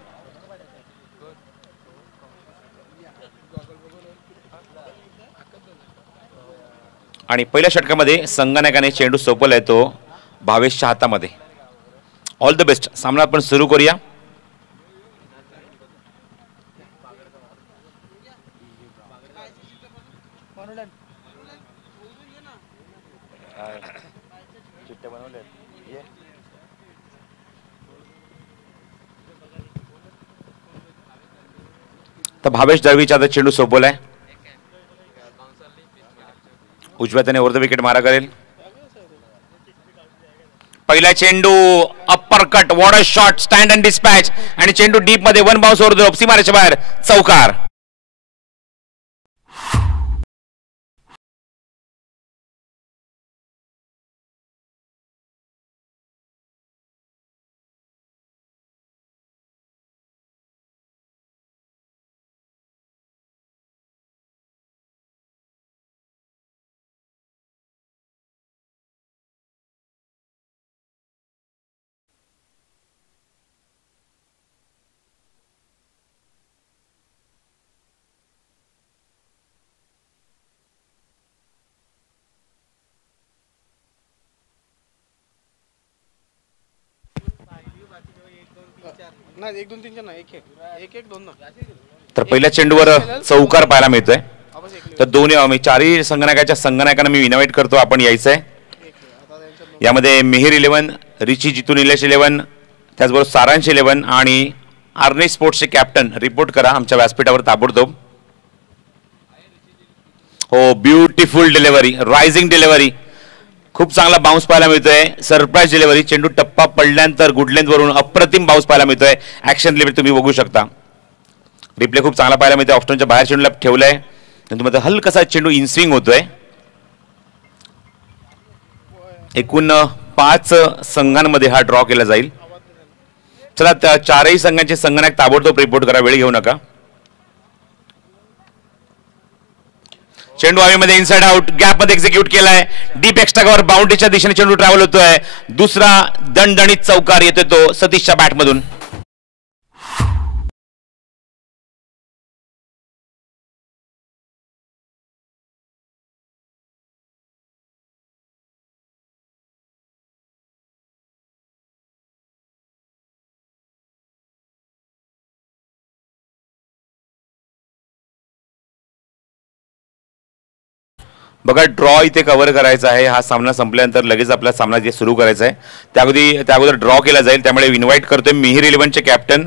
आणि पहिल्या षटकामध्ये संगनायकाने चेंडू सोपवलाय तो भावेशच्या हातामध्ये. All the best. सामना आपण सुरू करूया. तर भावेश दळवीच्या हातात चेंडू सोपवलाय. उजव्या त्याने ओव्हर द विकेट मारा करेल. पहिला चेंडू upper cut water shot stand and dispatch आणि चेंडू डीप मध्ये वन बाउन्स ओव्हर द सीमारेच्या बाहेर चौकार. तर पहिल्या चेंडूवर चौकार पाहायला मिळतोय. तर दोन्ही चारही संघनायकांना मी इन्व्हाइट करतो आपण यायचंय. यामध्ये मिहिर 11, रिची जितू निलेश 11, त्याचबरोबर सारांश 11 आणि आर्नी स्पोर्ट्सचे कॅप्टन रिपोर्ट करा आमच्या व्यासपीठावर ताबडतोब. हो, ब्युटिफुल डिलिव्हरी, रायझिंग डिलिव्हरी, खूप चांगला बाउन्स पाहायला मिळतोय. सरप्राईज डिलिव्हरी, चेंडू टप्पा पडल्यानंतर गुड लेंथ वरून अप्रतिम बाउन्स पाहायला मिळतोय. ऍक्शन लिमिट तुम्ही बघू शकता. रिप्ले खूप चांगला पाहायला मिळतोय. ऑफस्टोनच्या बाहेर चेंडूला ठेवलाय. तुम्हाला हलकासा चेंडू इनस्विंग होतोय. एकूण 5 संघांमध्ये हा ड्रॉ केला जाईल. चला, त्या चारही संघांचे संघनायक ताबडतोब रिपोर्ट करा, वेळ घेऊ नका. चेंडू हवेमध्ये इनसाइड आउट गॅप मध्ये एक्झिक्यूट केलाय. डीप एक्स्ट्रा कव्हर बाउंड्रीच्या दिशेने चेंडू ट्रॅव्हल होतोय. दुसरा दणदणीत चौकार येतोय तो सतीशच्या बॅटमधून. बघा, ड्रॉ इथे कव्हर करायचा आहे. हा सामना संपल्यानंतर लगेच आपला सामना जे सुरू करायचा आहे त्याअगोदर ड्रॉ केला जाईल. त्यामुळे इन्व्हाइट करतोय मिहिर 11चे कॅप्टन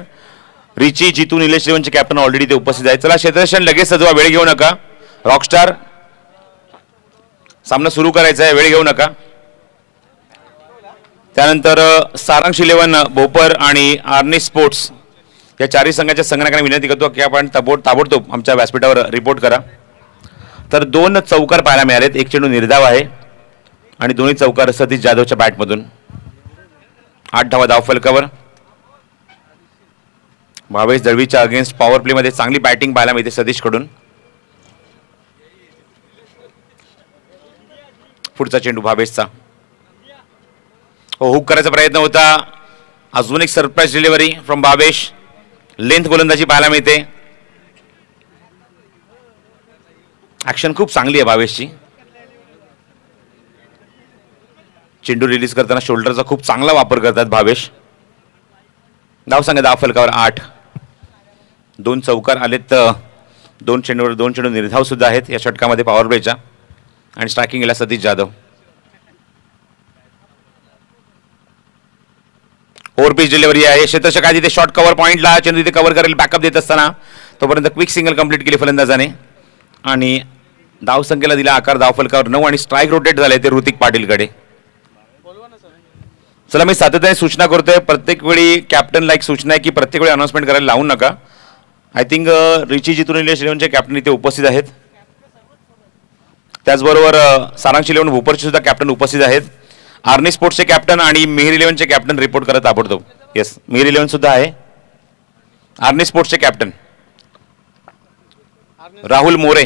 रिची जितू निलेश 11चे कॅप्टन ऑलरेडी ते उपस्थित आहेत. चला क्षेत्ररक्षण लगेच सजवा, वेळ घेऊ नका. रॉकस्टार, सामना सुरू करायचा आहे, वेळ घेऊ नका. त्यानंतर सारांश 11, भोपर आणि आर्नी स्पोर्ट्स या चारही संघाच्या संघनायकांना विनंती करतो की आपण ताबडतोब आमच्या व्यासपीठावर रिपोर्ट करा. तर 2 चौकार पाहायला मिळालेत. एक चेंडू निर्धाव आहे आणि दोन्ही चौकार सतीश जाधवच्या बॅटमधून. 8 धावा धाव फलकावर. भावेश दळवीच्या अगेन्स्ट पॉवर प्ले मध्ये चांगली बॅटिंग पाहायला मिळते सतीश कडून. पुढचा चेंडू भावेशचा. हो, हुक करायचा प्रयत्न होता. अजून एक surprise delivery from Bhavesh. Length गोलंदाजी पाहायला मिळते. ऍक्शन खूप चांगली आहे भावेशची. चेंडू रिलीज करताना शोल्डरचा खूप चांगला वापर करतात भावेश. धाव संख्या धाव फलकावर 8. 2 चौकार आलेत, 2 चेंडूवर 2 चेंडू निर्धाव सुद्धा आहेत या षटकामध्ये पॉवर प्लेच्या. आणि स्ट्रायकिंगला सतीश जाधव. ओव्हरपिच डिलिव्हरी आहे, क्षेत्ररक्षक आधी ते शॉर्ट कव्हर पॉईंटला चेंडू तिथे कव्हर करेल बॅकअप देत असताना तोपर्यंत क्विक सिंगल कंप्लीट केली फलंदाजाने आणि धावसंख्येला दिला आकार. धावफलकावर 9 आणि स्ट्राईक रोटेट झाले ते ऋतिक पाटीलकडे. चला मी सातत्याने सूचना करतोय, प्रत्येक वेळी कॅप्टनला एक सूचना आहे की प्रत्येक वेळी अनाउन्समेंट करायला लावू नका. आय थिंक रिची जितून इलेव्हनचे कॅप्टन इथे उपस्थित आहेत. त्याचबरोबर सारांश इलेव्हन भोपरचे सुद्धा कॅप्टन उपस्थित आहेत. आर्नी स्पोर्ट्सचे कॅप्टन आणि मिहिर इलेव्हनचे कॅप्टन रिपोर्ट करत ताबडतोब. येस, मिहिर इलेव्हन सुद्धा आहे. आर्नी स्पोर्ट्सचे कॅप्टन राहुल मोरे.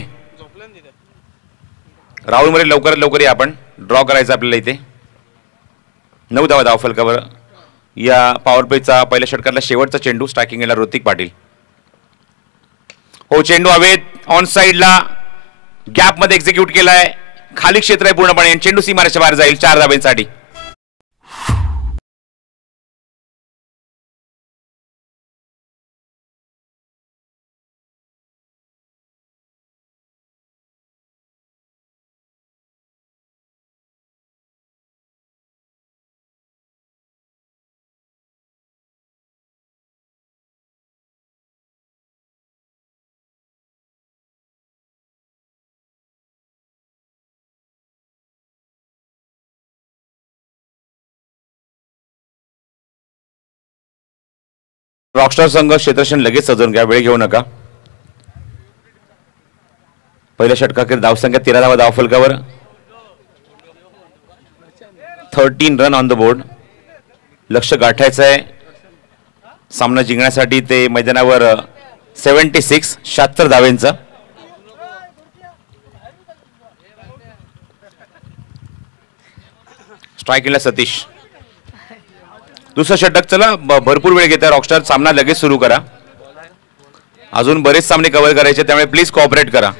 राहुल मोरे लवकरात लवकर या, आपण ड्रॉ करायचं आपल्याला इथे. 9 धावा धावफलकावर या पॉवर प्लेचा पहिल्या षटकातला शेवटचा चेंडू. स्ट्रायकिंगला ऋतिक पाटील. हो, चेंडू हवेत ऑन साइडला गॅपमध्ये एक्झिक्यूट केलाय. खाली क्षेत्र आहे पूर्णपणे. चेंडू सीमारेषेच्या बाहेर जाईल 4 धाब्यांसाठी. रॉकस्टार संघ क्षेत्ररक्षण लगेच सजवून घ्या, वेळ घेऊ नका. पहिल्या षटकाखेर धावसंख्या 13 धावा धावफलकावर. 13 रन ऑन द बोर्ड. लक्ष गाठायचं आहे सामना जिंकण्यासाठी. ते मैदानावर 76 धावेंचं. स्ट्रायकिंगला सतीश. दुसरं षटक. चला भरपूर वेळ घेत आहे रॉकस्टार, सामना लगेच सुरू करा. अजून बरेच सामने कव्हर करायचे, त्यामुळे प्लीज कोऑपरेट करा.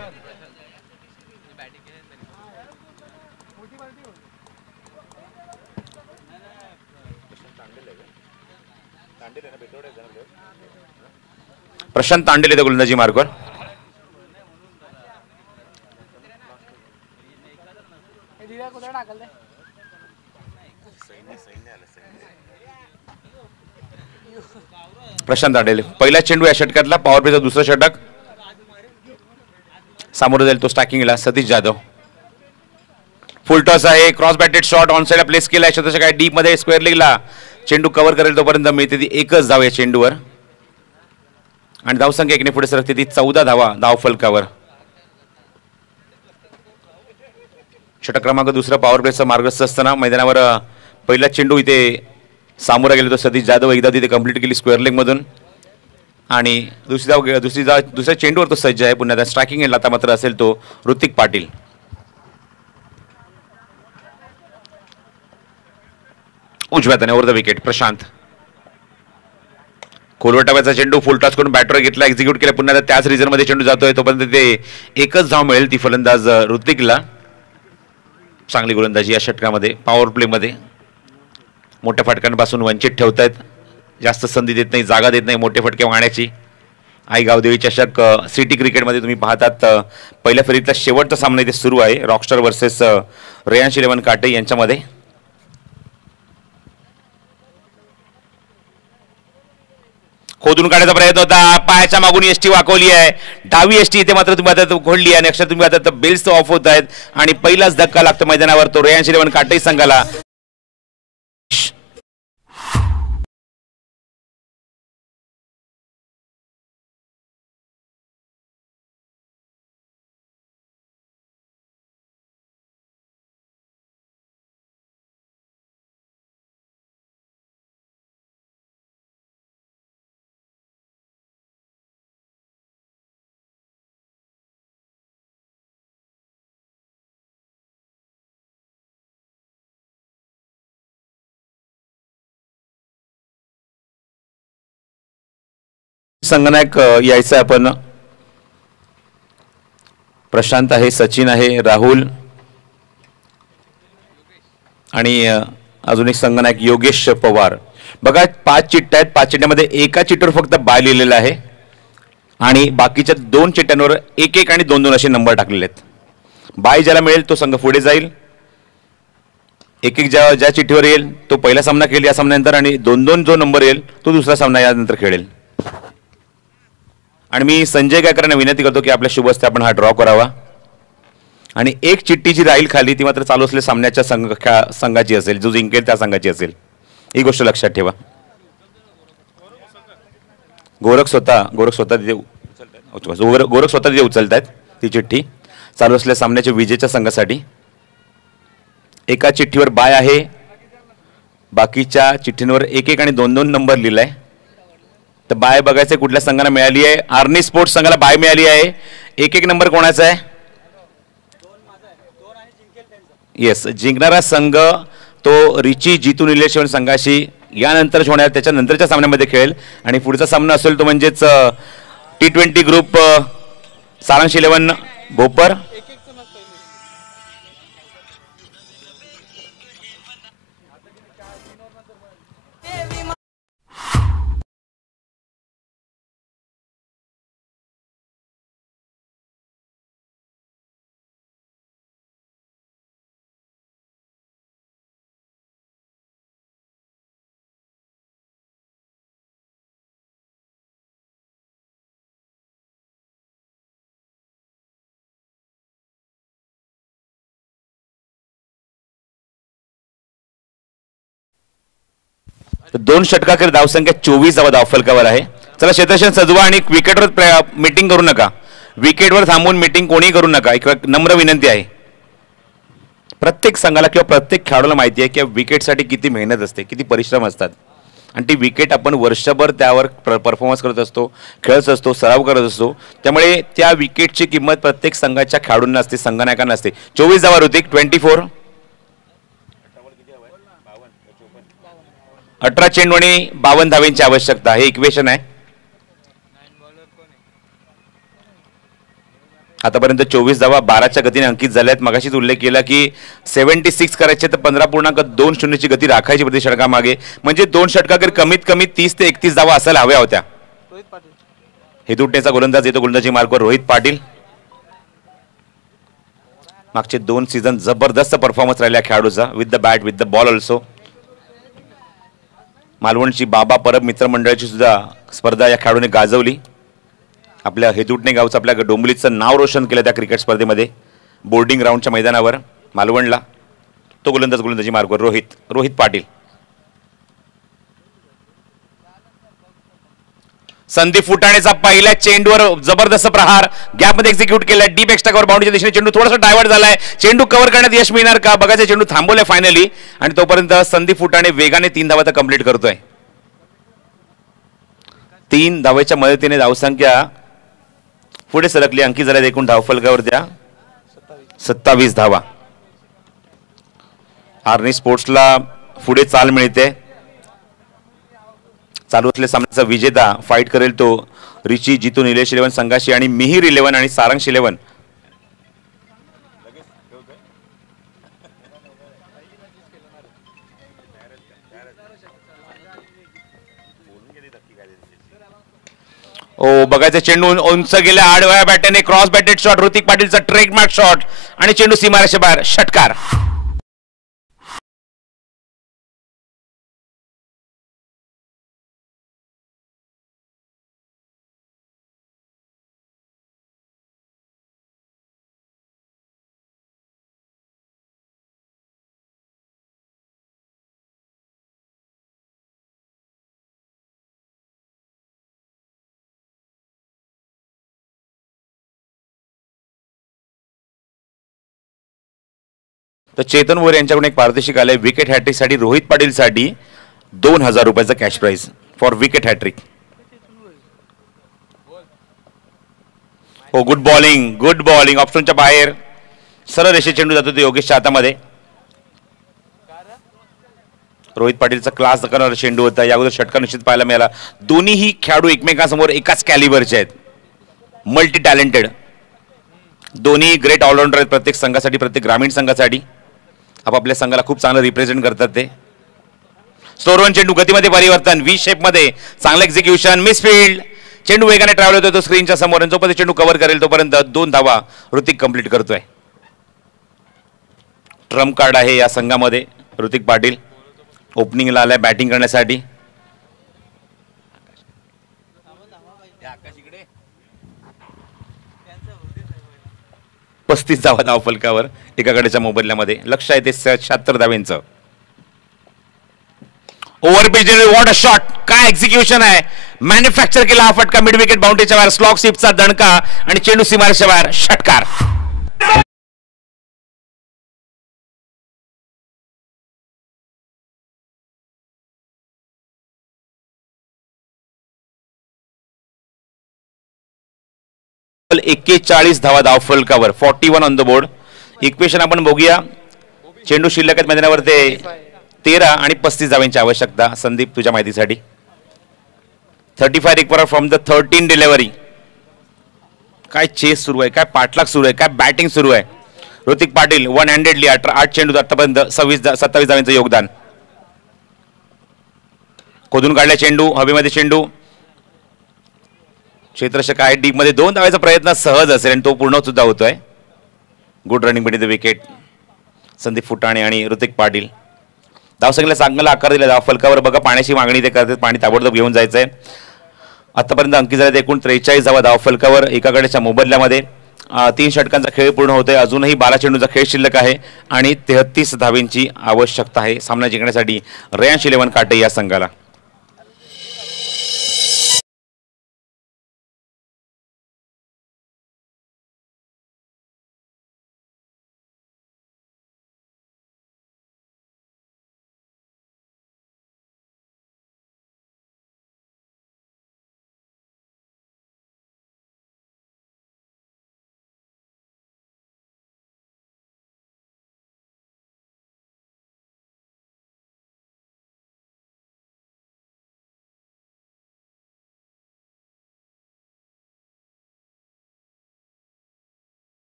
प्रशांत तांडेल येतो गोलंदाजी मार्कवर. प्रशांत तांडेल पहिला चेंडू या षटकातला. पॉवर प्लेचं दुसरं षटक. सामोरं जाईल तो स्ट्रायकिंगला सतीश जाधव. फुल टॉस आहे, क्रॉस बॅटेड शॉट ऑन साइडला प्लेस केलाय. क्षेत्ररक्षक आहे डीप मध्ये, स्क्वेअर लेगला चेंडू कव्हर करेल तोपर्यंत मिळते ती एकच धाव या चेंडूवर आणि धावसंख्या 1ने पुढे सरकते ती 14 धावा धावफलकावर. षटक क्रमांक दुसरा पॉवर प्लेचा मार्गस्थ असताना मैदानावर पहिला चेंडू इथे सामोरा गेला तो सतीश जाधव. एकदा तिथे कंप्लीट केली स्क्वेअर लेग मधून आणि दुसऱ्या चेंडूवर तो सज्ज आहे पुन्हा. स्ट्रायकिंग एंडला आता मात्र असेल तो ऋतिक पाटील. उजव्या हाताने ओव्हर द विकेट प्रशांत. खोलवटाव्याचा चेंडू फुल टॉस करून बॅटवर घेतला, एक्झिक्यूट केला. पुन्हा त्याच रिझन मध्ये चेंडू जातोय तोपर्यंत ते एकच धाव मिळेल ती फलंदाज ऋतिकला. चांगली गोलंदाजी या षटकामध्ये. पॉवर प्ले मध्ये मोठ्या फटक्यांपासून वंचित ठेवतायत. जास्त संधी देत नाही, जागा देत नाही मोठे फटके मारण्याची. आई गावदेवी चषक सिटी क्रिकेटमध्ये तुम्ही पाहतात पहिल्या फेरीतला शेवटचा सामना इथे सुरू आहे. रॉकस्टार वर्सेस रेयांश इलेव्हन काटे यांच्यामध्ये. खोदून काढायचा प्रयत्न होता, पायाच्या मागून एसटी वाकवली आहे. डावी एसटी इथे मात्र तुम्ही आता घोडली आणि अक्षर तुम्ही आता बेल्स ऑफ होत आहेत आणि पहिलाच धक्का लागतो मैदानावर तो रेयांश इलेव्हन काटे संघाला. संगनायक यायचं आपण. प्रशांत आहे, सचिन आहे, राहुल आणि अजून एक संगनायक योगेश पवार. बघा 5 चिठ्ठ्या आहेत. 5 चिठ्ठ्यामध्ये एका चिठ्ठीवर फक्त बाय लिहिलेला आहे. आणि बाकीच्या 2 चिठ्ठ्यांवर 1-1 आणि 2-2 असे नंबर टाकलेले आहेत. बाय ज्याला मिळेल तो संघ पुढे जाईल. 1-1 ज्या चिठ्ठीवर येईल तो पहिला सामना खेळेल या सामन्यानंतर, आणि 2-2 जो नंबर येईल तो दुसरा सामना यानंतर खेळेल. आणि मी संजय गायकरांना विनंती करतो की आपल्या शुभ हस्ते आपण हा ड्रॉ करावा. आणि एक चिठ्ठी जी राहील खाली ती मात्र चालू असलेल्या सामन्याच्या संघाची असेल, जो जिंकेल त्या संघाची असेल. ही गोष्ट लक्षात ठेवा. गोरख स्वतः तिथे उचलतायत ती चिठ्ठी चालू असलेल्या सामन्याच्या विजेच्या संघासाठी. एका चिठ्ठीवर बाय आहे, बाकीच्या चिठ्ठींवर 1-1 आणि 2-2 नंबर लिहिलाय. तर बाय बघायचं कुठल्या संघाला मिळाली आहे. आर्नी स्पोर्ट्स संघाला बाय मिळाली आहे. 1-1 नंबर कोणाचा आहे? येस, जिंकणारा संघ तो रिची जितू निलेश्वर संघाशी यानंतर होणार त्याच्या नंतरच्या सामन्यामध्ये खेळेल. आणि पुढचा सामना असेल तो म्हणजेच T20 ग्रुप सारांश 11 भोपर तर 2 षटकाखेर धावसंख्या 24 धाव फलकावर आहे. चला क्षेत्रक्षण सजवा आणि विकेटवर मीटिंग करू नका. विकेटवर थांबून मीटिंग कोणीही करू नका. एक नम्र विनंती आहे. प्रत्येक संघाला किंवा प्रत्येक खेळाडूला माहिती आहे की विकेटसाठी किती मेहनत असते, किती परिश्रम असतात. आणि ती विकेट आपण वर्षभर त्यावर परफॉर्मन्स करत असतो, खेळत असतो, सराव करत असतो. त्यामुळे त्या विकेटची किंमत प्रत्येक संघाच्या खेळाडूंना असते, संघनायकांना असते. 24 धावा होती. 24 18 चेंडू आणि 52 धावांची आवश्यकता. हे इक्वेशन आहे. आतापर्यंत 24 धावा 12च्या गतीने अंकित झाल्या आहेत. मगाशीच उल्लेख केला की 76 करायचे तर 15.20 ची गती राखायची प्रति षटकामागे. म्हणजे 2 षटकाखेर कमीत कमी 30 ते 31 धावा असायला हव्या होत्या. हेतुटण्याचा गोलंदाज येतो गोलंदाजी मार्कवर रोहित पाटील. मागचे 2 सीझन जबरदस्त परफॉर्मन्स राहिल्या खेळाडूचा, with the bat with the ball also. मालवणची बाबा परब मित्रमंडळाची सुद्धा स्पर्धा या खेळाडूने गाजवली. आपल्या हेतुटणे गावचं आपल्या डोंबिवलीचं नाव रोशन केलं त्या क्रिकेट स्पर्धेमध्ये. बोर्डिंग राऊंडच्या मैदानावर मालवणला तो गोलंदाज गोलंदाजी मार्गवर रोहित पाटील. संदीप फुटाणेचा पहिल्या चेंडूवर जबरदस्त प्रहार गॅपमध्ये एक्झिक्यूट केलाय. डीप एक्स्ट्रा कव्हर बाउंड्रीच्या दिशेने चेंडू थोडासा डायव्हर्ट झालाय. चेंडू कव्हर करण्यात यश मिळणार का बघायचं. चेंडू थांबवलाय फायनली. आणि तोपर्यंत संदीप फुटाणे वेगाने 3 धावा तर कंप्लीट करतोय. 3 धावेच्या मदतीने धावसंख्या पुढे सरकली. अंकित झाल्या एकूण धावफलकावर त्या 27 धावा. आर्नी स्पोर्ट्सला पुढे चाल मिळते. चालू असलेल्या सामन्याचा विजेता फाईट करेल तो रिची जितू निलेश 11 संघाशी आणि मिहिर 11 आणि सारांश 11. ओ बघायचं चेंडू उंच गेल्या आडव्या बॅटने क्रॉस बॅटेड शॉट. ऋतिक पाटीलचा ट्रेडमार्क शॉट आणि चेंडू सीमारेषे बाहेर. षटकार. तर चेतन वोरे यांच्याकडून एक पारितोषिक आलंय विकेट हॅट्रिक साठी. रोहित पाटील साठी 2000 रुपयाचं cash prize for wicket hat trick. हो गुड बॉलिंग ऑप्शनच्या बाहेर सरळ रेषे चेंडू जातो तो योगेशच्या हातामध्ये. रोहित पाटीलचा क्लास दाखवणारा चेंडू होता. या अगोदर षटकार निश्चित पाहायला मिळाला. दोन्हीही खेळाडू एकमेकांसमोर एकाच कॅलिबरचे आहेत, मल्टी टॅलेंटेड. दोन्ही ग्रेट ऑलराऊंडर आहेत प्रत्येक संघासाठी, प्रत्येक ग्रामीण संघासाठी. आपापल्या संघाला खूप चांगलं रिप्रेझेंट करतात ते. स्लोरवन चेंडू गतीमध्ये परिवर्तन, व्ही शेप मध्ये चांगलं एक्झिक्युशन, मिसफील्ड. चेंडू वेगाने ट्रॅव्हल होतोय तो स्क्रीनच्या समोर, जोपर्यंत चेंडू कव्हर करेल तोपर्यंत 2 धावा ऋतिक कंप्लीट करतोय. ट्रम्प कार्ड आहे या संघामध्ये. ऋतिक पाटील ओपनिंगला आलाय बॅटिंग करण्यासाठी. पस्तीस धावा धावफलकावर एकाकडेच्या मोबदल्यामध्ये. लक्ष आहे ते 76 धावेंचं. ओव्हरपिच व्हॉट अ शॉट, काय एक्झिक्युशन आहे. मॅन्युफॅक्चर केला हा फटका मिड विकेट बाउंड्रीच्या बाहेर. स्लॉक स्लिपचा दणका आणि चेंडू सीमारेषेच्या बाहेर. षटकार. एक्केचाळीस धावा धावफलकावर. 41 ऑन द बोर्ड. इक्वेशन आपण बघूया. चेंडू शिल्लक आहेत मैदानावर ते 13 आणि 35 धावांची आवश्यकता. संदीप तुझ्या माहितीसाठी 35 रिकव्हर फ्रॉम द 13 डिलिव्हरी. काय चेस सुरू आहे, काय पाठलाग सुरू आहे, काय बॅटिंग सुरू आहे. ऋतिक पाटील 1 हँडेडली 8 चेंडू आतापर्यंत 27 धावांचं योगदान. खोदून काढल्या चेंडू, हवेमध्ये चेंडू. क्षेत्ररक्षक आहे डीप मध्ये. 2 धावांचा प्रयत्न सहज असेल आणि तो पूर्ण सुद्धा होतोय. Good running between the wicket. Sandeep Phutane आणि ऋतिक पाटील. धावसंख्येला चांगला आकार दिला. धावफलकावर बघा पाण्याची मागणी ते करतात. पाणी ताबडतोब घेऊन जायचंय. आतापर्यंत अंकित झाले एकूण 43 धावा धावफलकावर एकाकडेच्या मोबदल्यामध्ये. 3 षटकांचा खेळ पूर्ण होतोय. अजूनही 12 चेंडूचा खेळ शिल्लक आहे आणि 33 धावेंची आवश्यकता आहे सामना जिंकण्यासाठी रेयांश 11 काटे या संघाला.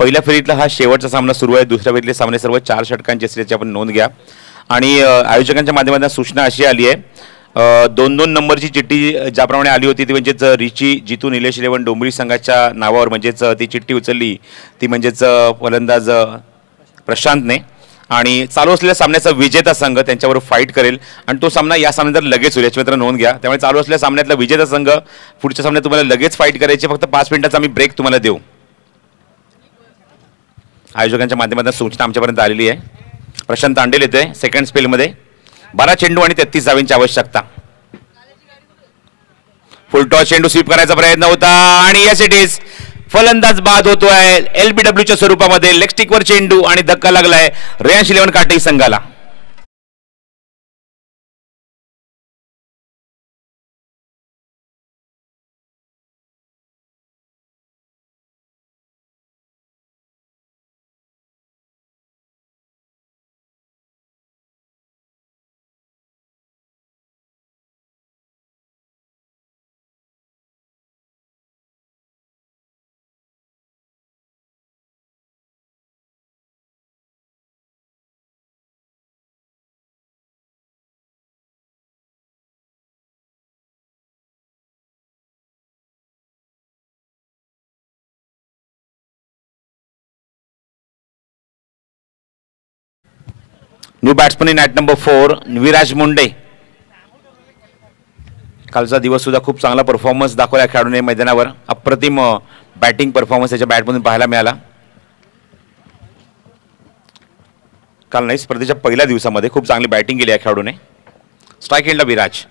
पहिल्या फेरीतला हा शेवटचा सामना सुरू आहे. दुसऱ्या फेरीतले सामने सर्व 4 षटकांचे असल्याची आपण नोंद घ्या. आणि आयोजकांच्या माध्यमातून सूचना अशी आली आहे, 2-2 नंबरची चिठ्ठी ज्याप्रमाणे आली होती ती म्हणजेच रिची जितू निलेश 11 डोंबिवली संघाच्या नावावर म्हणजेच ती चिठ्ठी उचलली ती म्हणजेच फलंदाज प्रशांतने. आणि चालू असलेल्या सामन्याचा विजेता संघ त्यांच्यावर फाईट करेल आणि तो सामना या सामन्यात लगेच होईल याची मित्र नोंद घ्या. त्यामुळे चालू असलेल्या सामन्यातला विजेता संघ पुढच्या सामन्यात तुम्हाला लगेच फाईट करायची. फक्त 5 मिनिटाचा आम्ही ब्रेक तुम्हाला देऊ. आयोजकांच्या माध्यमातून सूचना आमच्यापर्यंत आलेली आहे. प्रशांत तांडेल येते सेकंड स्पेलमध्ये. 12 चेंडू आणि 33 धावांची आवश्यकता. फुल टॉस चेंडू स्वीप करायचा प्रयत्न होता आणि यस इट इज. फलंदाज बाद होतोय LBWच्या स्वरूपामध्ये. लेग स्टिकवर चेंडू आणि धक्का लागलाय रेयांश 11 काटे संघाला. New batsman in at number 4 Viraj Munde. कालचा दिवस सुद्धा खूप चांगला परफॉर्मन्स दाखवला खेळाडूने मैदानावर. अप्रतिम बॅटिंग परफॉर्मन्स त्याच्या बॅटमधून पाहायला मिळाला. काल नाही स्पर्धेच्या पहिल्या दिवसामध्ये खूप चांगली बॅटिंग केली या खेळाडूने. स्ट्राईक एंडला विराज.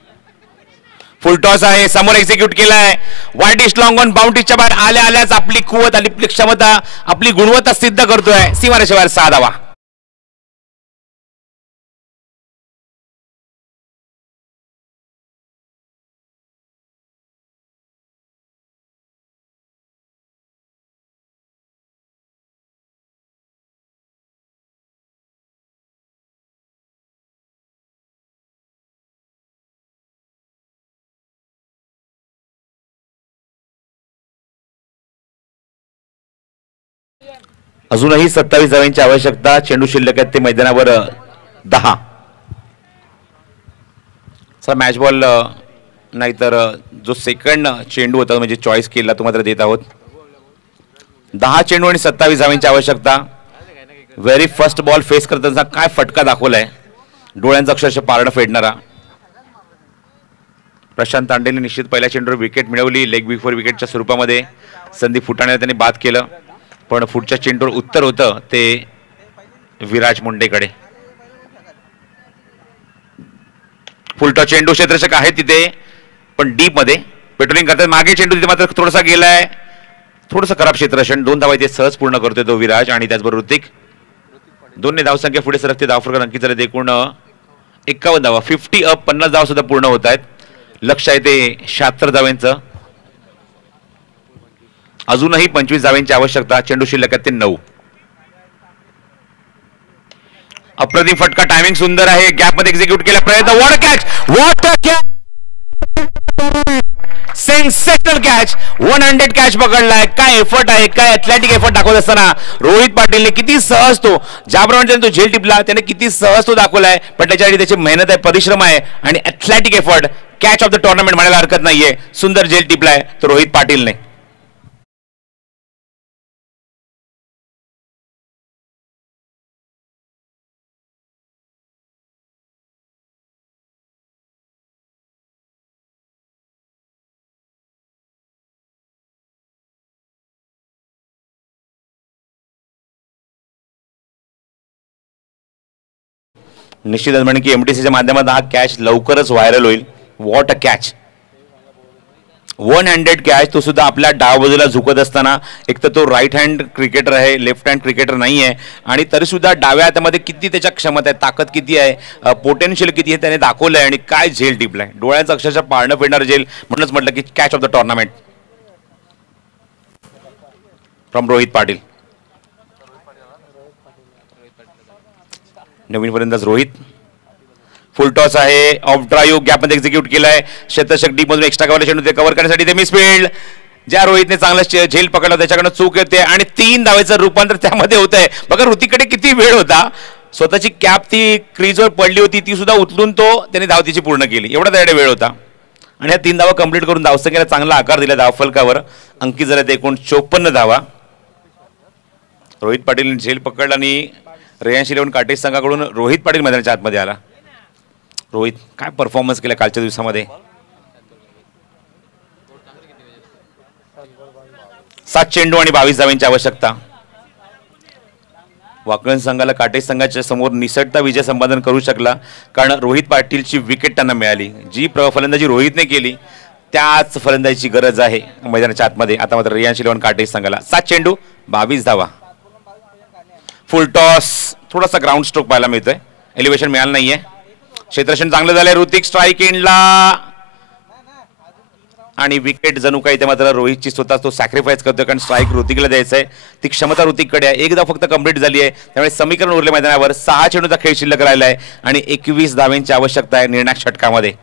फुल टॉस आहे, समोर एक्झिक्यूट केलाय. वाईट इस्ट लॉंग ऑन बाउंड्रीच्या बाहेर आल्या आल्याच आपली कुवत, आपली क्षमता, आपली गुणवत्ता सिद्ध करतोय. सीमारेषेच्या बाहेर 6 धावा. अजूनही 27 धावांची आवश्यकता. चेंडू शिल्लक आहेत ते मैदानावर 10. सर मॅच बॉल नाहीतर जो सेकंड चेंडू होता म्हणजे चॉईस केला तो मात्र देत आहोत. 10 चेंडू आणि 27 धावांची आवश्यकता. व्हेरी फर्स्ट बॉल फेस करताना काय फटका दाखवलाय, डोळ्यांचा अक्षरशः पारणं फेडणारा. प्रशांत तांडेने निश्चित पहिल्या चेंडूवर विकेट मिळवली. लेग बिफोर विकेटच्या स्वरूपामध्ये संदीप फुटाण्याला त्यांनी बाद केलं, पण पुढच्या चेंडूवर उत्तर होतं ते विराज मुंडेकडे. फुलटॉस चेंडू क्षेत्ररक्षक आहे तिथे, पण डीप मध्ये पेट्रोलिंग करतात. मागे चेंडू तिथे मात्र थोडासा गेलाय, थोडंसं खराब क्षेत्ररक्षण. 2 धावा इथे सहज पूर्ण करतोय तो विराज. आणि त्याचबरोबर ऋतिक 2 ने धावसंख्या पुढे सरकते. धावफरक अंकित झाले एकूण 51 धावा. 50 अप, 50 धावा सुद्धा पूर्ण होत आहेत. लक्ष आहे ते 76 धावांचं. अजूनही 25 धावांची आवश्यकता. चेंडू शिल्लक आहेत ते 9. अप्रतिम फटका, टायमिंग सुंदर आहे. गॅप मध्ये एक्झिक्यूट केला प्रयत्न. What a catch, what a catch, sensational catch. 100 catch पकडलाय. काय एफर्ट आहे, काय ॲथलेटिक एफर्ट दाखवत असताना रोहित पाटीलने किती सहज तो, ज्याप्रमाणे त्याने तो झेल टिपला त्याने किती सहज तो दाखवलाय. पण त्याच्यासाठी त्याची मेहनत आहे, परिश्रम आहे आणि athletic effort. Catch of the tournament म्हणायला हरकत नाहीये. सुंदर झेल टिपलाय तो रोहित पाटीलने. निश्चितच म्हणजे की एमटीसीच्या माध्यमात हा कॅच लवकरच व्हायरल होईल. What a catch, 100 catch. तो सुद्धा आपल्या डाव बाजूला झुकत असताना. एक तर तो राईट हँड क्रिकेटर आहे, लेफ्ट हँड क्रिकेटर नाही आहे, आणि तरी सुद्धा डाव्या हातामध्ये किती त्याच्या क्षमता आहे, ताकद किती आहे, पोटेन्शियल किती आहे त्याने दाखवलं आहे. आणि काय झेल टिपलाय, डोळ्यांचं अक्षरशः पाळणं फेडणार झेल. म्हणूनच म्हटलं की catch of the tournament from Rohit Patil. नवीन फलंदाज रोहित. फुल टॉस आहे, ऑफ ड्राईव्ह, गॅपमध्ये एक्झिक्यूट केलाय. क्षेत्ररक्षक डीप मधून एक्स्ट्रा कव्हर चेंडू ते कव्हर करण्यासाठी ते मिसफील्ड. ज्या रोहितने चांगला झेल पकडला त्याच्याकडनं चूक येते आणि 3 धावेचं रूपांतर त्यामध्ये होत आहे. बघा ऋतिककडे किती वेळ होता. स्वतःची कॅप ती क्रीजवर पडली होती, ती सुद्धा उचलून तो त्याने धाव तिची पूर्ण केली. एवढा त्याकडे वेळ होता आणि ह्या 3 धावा कंप्लीट करून धावसंख्येला चांगला आकार दिला धावफलकावर. अंकित झाले ते एकूण 54 धावा. रोहित पाटीलने झेल पकडला आणि रेयांश इलेव्हन काटेज संघाकडून रोहित पाटील मैदानाच्या आतमध्ये आला. रोहित काय परफॉर्मन्स केला कालच्या दिवसामध्ये. 7 चेंडू आणि 22 धावांची आवश्यकता. वाकळण संघाला काटेज संघाच्या समोर निसटता विजय संपादन करू शकला, कारण रोहित पाटीलची विकेट त्यांना मिळाली. जी फलंदाजी रोहितने केली त्याच फलंदाजीची गरज आहे मैदानाच्या आतमध्ये. आता मात्र रियांश इलेव्हन काटेज संघाला 7 चेंडू 22 धावा. फुल टॉस, थोडासा ग्राउंड स्ट्रोक पाहायला मिळतोय, एलिव्हेशन मिळालं नाहीये. क्षेत्ररक्षण चांगलं झालंय. ऋतिक स्ट्राईक एंडला आणि विकेट जणू काही ते मात्र रोहितची स्वतः तो सॅक्रिफाईस करतोय, कारण स्ट्राईक ऋतिकला द्यायचं आहे. ती क्षमता ऋतिककडे आहे. एकदा फक्त कंप्लीट झाली आहे, त्यामुळे समीकरण उरले मैदानावर. 6 चेंडूचा खेळ शिल्लक राहिला आहे आणि 21 धावांची आवश्यकता आहे निर्णायक षटकामध्ये.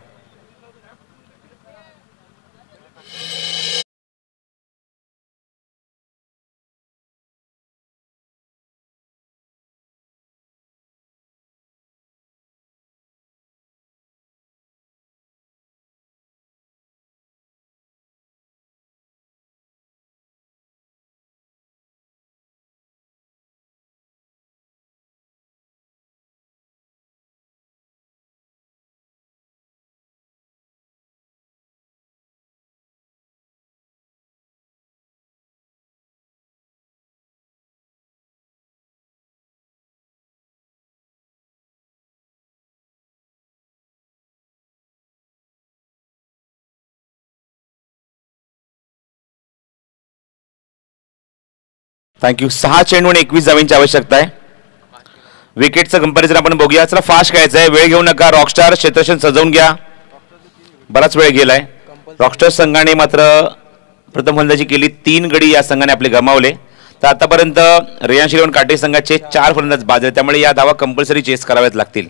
थँक्यू. 6 चेंडू आणि 21 धावांची आवश्यकता आहे. विकेटचं कंपॅरिझन आपण बघूया. चला फास्ट खेळायचं आहे, वेळ घेऊ नका. रॉकस्टार क्षेत्ररक्षण सजवून घ्या, बराच वेळ गेलाय. रॉकस्टार संघाने मात्र प्रथम फलंदाजी केली, 3 गडी या संघाने आपले गमावले. तर आतापर्यंत रेयांश इलेव्हन काटे संघाचे 4 फलंदाज बाद आहेत, त्यामुळे या धावा कंपल्सरी चेस कराव्याच लागतील.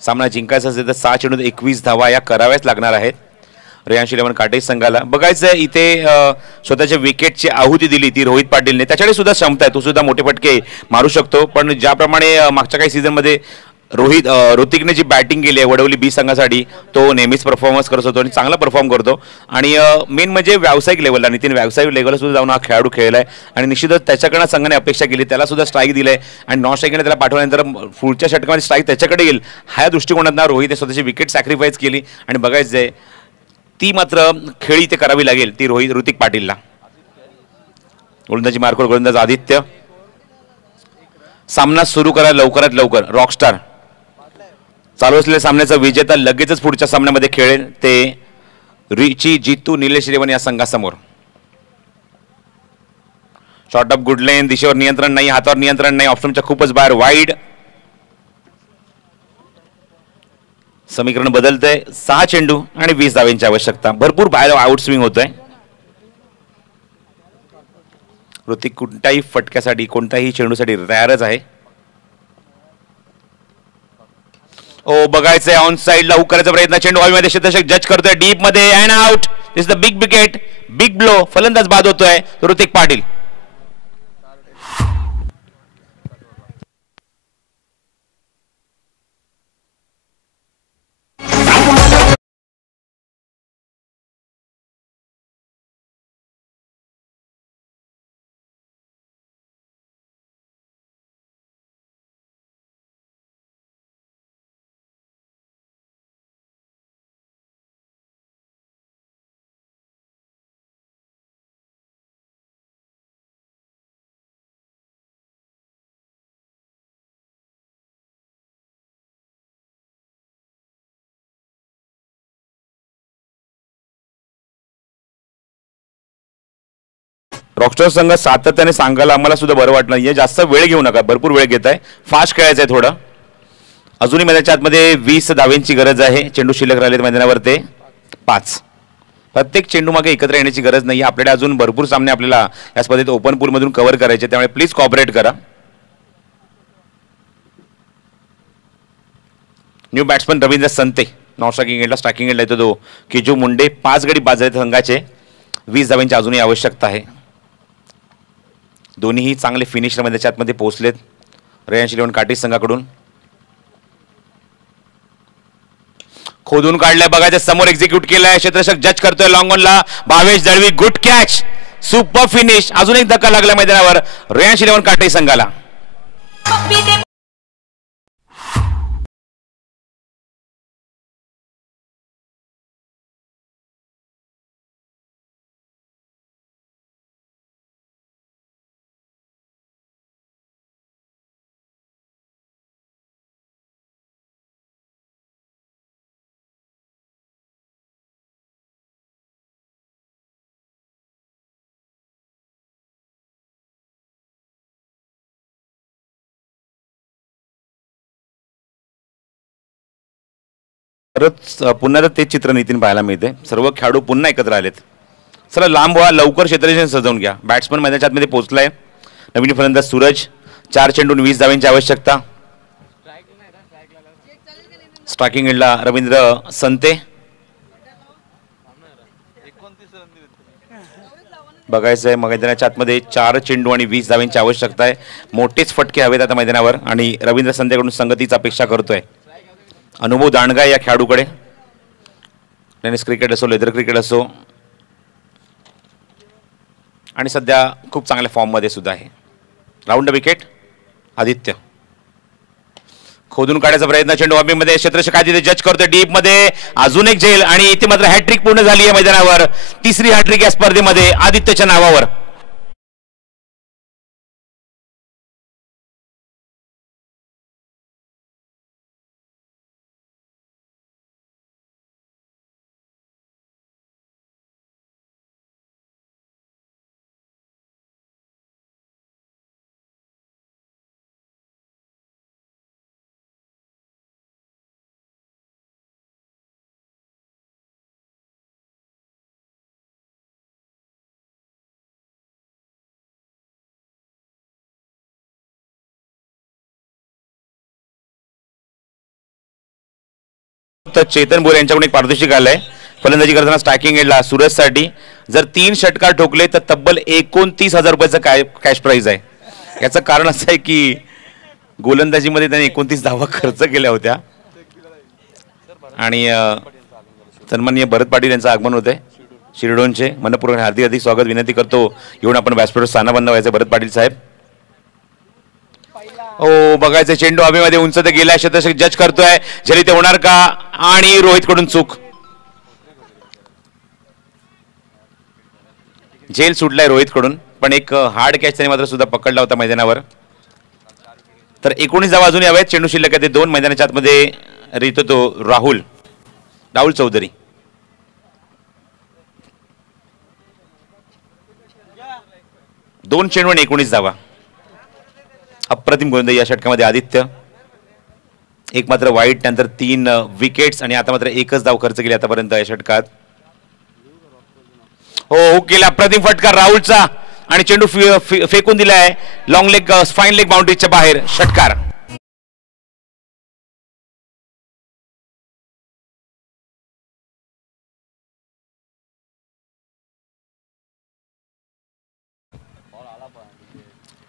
सामना जिंकायचा असेल तर 6 चेंडूत 21 धावा या कराव्याच लागणार आहेत रेयांश इलेव्हन काटे संघाला. बघायचं इथे स्वतःच्या विकेटची आहुती दिली ती रोहित पाटीलने. त्याच्याकडे सुद्धा क्षमता आहे, तो सुद्धा मोठे फटके मारू शकतो. पण ज्याप्रमाणे मागच्या काही सीझनमध्ये ऋतिकने जी बॅटिंग केली आहे वडवली बी संघासाठी, तो नेहमीच परफॉर्मन्स करत होतो आणि चांगला परफॉर्म करतो. आणि मेन म्हणजे व्यावसायिक लेवलला, नितीन व्यावसायिक लेवलला सुद्धा जाऊन हा खेळाडू खेळलाय आणि निश्चितच त्याच्याकडनं संघाने अपेक्षा केली, त्याला सुद्धा स्ट्राईक दिलाय आणि नॉन स्ट्राईकने त्याला पाठवल्यानंतर पुढच्या षटकामध्ये स्ट्राईक त्याच्याकडे येईल ह्या दृष्टिकोनातून रोहितने स्वतःची विकेट सॅक्रिफाईस केली. आणि बघायचं आहे ती मात्र खेळी ते करावी लागेल ती ऋतिक पाटीलला. गोलंदाजी मार्कवर गोलंदाज आदित्य. सामना सुरू करा लवकरात लवकर. रॉकस्टार चालू असलेल्या सामन्याचा विजेता लगेचच पुढच्या सामन्यामध्ये खेळेल, ते रिची जितू निलेश रेवन या संघासमोर. शॉर्ट ऑफ गुड लेन, दिशेवर नियंत्रण नाही, हातावर नियंत्रण नाही, ऑप्शनच्या खूपच बाहेर, वाईड. समीकरण बदलतंय. 6 चेंडू आणि 20 धावांची आवश्यकता. भरपूर बाहेर आउट स्विंग होतोय. ऋतिक कोणत्याही फटक्यासाठी कोणत्याही चेंडूसाठी तयारच आहे. ओ बघायचंय ऑन साइडला हुक करायचा प्रयत्न, चेंडू हवेमध्ये, क्षेत्ररक्षक जज करतोय डीप मध्ये and out. This the big wicket, big blow. फलंदाज बाद होतोय ऋतिक पाटील. रॉकस्टार संघ सातत्याने सांगायला आम्हाला सुद्धा बरं वाटलं नाहीये, जास्त वेळ घेऊ नका, भरपूर वेळ घेत आहे, फास्ट खेळायचं आहे थोडं. अजूनही मैदानाच्या आतमध्ये 20 धावांची गरज आहे. चेंडू शिल्लक राहिलेत मैदानावर ते 5. प्रत्येक चेंडू मागे एकत्र येण्याची गरज नाही. आपल्याकडे अजून भरपूर सामने आपल्याला या स्पर्धेत ओपन पूल मधून कव्हर करायचे, त्यामुळे प्लीज कॉपरेट करा. New batsman Ravindra संते non striking एंडला, स्ट्रायकिंग एंडला येतो तो किजू मुंडे. 5 गडी बाद झालेत संघाचे. 20 धावांची अजूनही आवश्यकता आहे. दोन्हीही चांगले फिनिशर मध्ये आतमध्ये पोहोचलेत रेयांश इलेव्हन काटे संघाकडून. खोदून काढलाय, बघायचं समोर एक्झिक्यूट केलाय, क्षेत्ररक्षक जज करतोय लॉंग ऑनला. Bhavesh Dalvi good catch, super finish. अजून एक धक्का लागला मैदानावर रेयांश इलेव्हन काटे संघाला. परत पुन्हा तेच चित्र नितीन पाहायला मिळते. सर्व खेळाडू पुन्हा एकत्र आलेत. चला लांब व्हा, लवकर क्षेत्ररक्षण सजवून घ्या. बॅट्समन मैदानाच्या आतमध्ये पोहोचलाय. नवीन फलंदाज सूरज. 4 चेंडून 20 धावांची आवश्यकता. स्ट्रायकिंग एंडला रवींद्र संते. बघायचंय मैदानाच्या आतमध्ये 4 चेंडू आणि 20 धावांची आवश्यकता आहे. मोठेच फटके हवेत आता मैदानावर आणि रवींद्र संतेकडून संगतीची अपेक्षा करतोय. अनुभव दांडगा या खेळाडूकडे. टेनिस क्रिकेट असो, लेदर क्रिकेट असो, आणि सध्या खूप चांगल्या फॉर्ममध्ये सुद्धा आहे. Round wicket Aditya. खोदून काढायचा प्रयत्न, चेंडू हवेमध्ये, क्षेत्ररक्षक आदित्य जज करतोय डीप मध्ये. अजून एक झेल आणि इथे मात्र हॅट्रिक पूर्ण झाली आहे मैदानावर. 3री हॅट्रिक या स्पर्धेमध्ये आदित्यच्या नावावर. फक्त चेतन बोरे यांच्याकडून एक पारितोषिक आलंय फलंदाजी करताना स्ट्रायकिंग एंडला सूरजसाठी. जर 3 षटकार ठोकले तर तब्बल 29,000 रुपयाचं कॅश प्राइज आहे. याचं कारण असं आहे की गोलंदाजीमध्ये त्यांनी 29 धावा खर्च केल्या होत्या. आणि सन्माननीय भरत पाटील यांचं आगमन होत आहे शिरडोनचे. मनपूर्वक हार्दिक स्वागत विनंती करतो. येऊन आपण व्यासपीठावर स्थानबंद व्हायचं भरत पाटील साहेब. ओ बघायचं चेंडू हवेमध्ये उंच तर गेलाय. शतक जज करतोय जरी ते होणार का. आणि रोहित कडून चूक. जेल सुटलाय रोहित कडून पण एक हार्ड कॅच त्याने मात्र सुद्धा पकडला होता मैदानावर. तर 19 धावा अजूनही हव्यात. चेंडू शिल्लक आहे ते 2. मैदानाच्या आतमध्ये रितो तो राहुल चौधरी. दोन चेंडू 19 धावा. अप्रतिम गोलंदाजी या षटकामध्ये आदित्य. एक मात्र वाईट त्यानंतर 3 विकेट्स आणि आता मात्र एकच धाव खर्च केली आतापर्यंत या षटकात. हो केला अप्रतिम फटका राहुलचा आणि चेंडू फेकून दिलाय लॉंग लेग फाईन लेग बाउंड्रीच्या बाहेर. षटकार.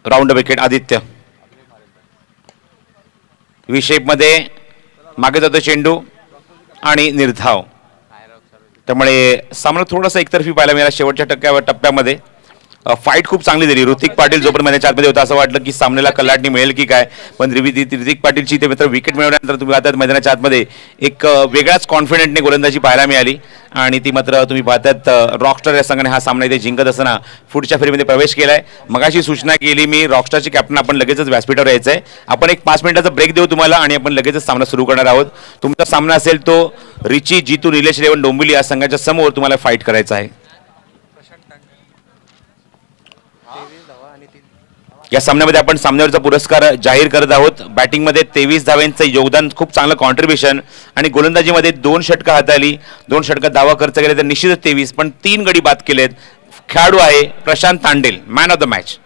Round wicket Aditya. मध्ये मागे जातो चेंडू आणि निर्धाव. त्यामुळे सामना थोडासा एकतर्फी पाहायला मिळाला शेवटच्या टप्प्यामध्ये. फाईट खूप चांगली दिली. ऋतिक पाटील जोपर्यंत मैदानाच्या आतमध्ये होता असं वाटलं की सामन्याला कलाटणी मिळेल की काय. पण ऋतिक पाटीलची ते मित्र विकेट मिळवल्यानंतर तुम्ही आता मैदानाच्या आतमध्ये एक वेगळाच कॉन्फिडंटने गोलंदाजी पाहायला मिळाली. आणि ती मात्र तुम्ही पाहतात रॉकस्टार या संघाने हा सामना इथे जिंकत असताना पुढच्या फेरीमध्ये प्रवेश केलाय. मगाशी सूचना केली मी रॉकस्टारचे कॅप्टन आपण लगेचच व्यासपीठावर यायचं आहे. आपण एक 5 मिनिटाचा ब्रेक देऊ तुम्हाला आणि आपण लगेचच सामना सुरू करणार आहोत. तुमचा सामना असेल तो रिची जितू निलेश रेवण डोंबिवली या संघाच्या समोर तुम्हाला फाईट करायचा आहे. या सामन्यामध्ये आपण सामन्यावरचा पुरस्कार जाहीर करत आहोत. बॅटिंगमध्ये 23 धावांचं योगदान खूप चांगलं कॉन्ट्रीब्युशन आणि गोलंदाजीमध्ये 2 षटकं हाताळली. 2 षटकात धावा खर्च केले तर निश्चितच 23 पण 3 गडी बाद केलेत. खेळाडू आहे Prashant Tandel man of the match.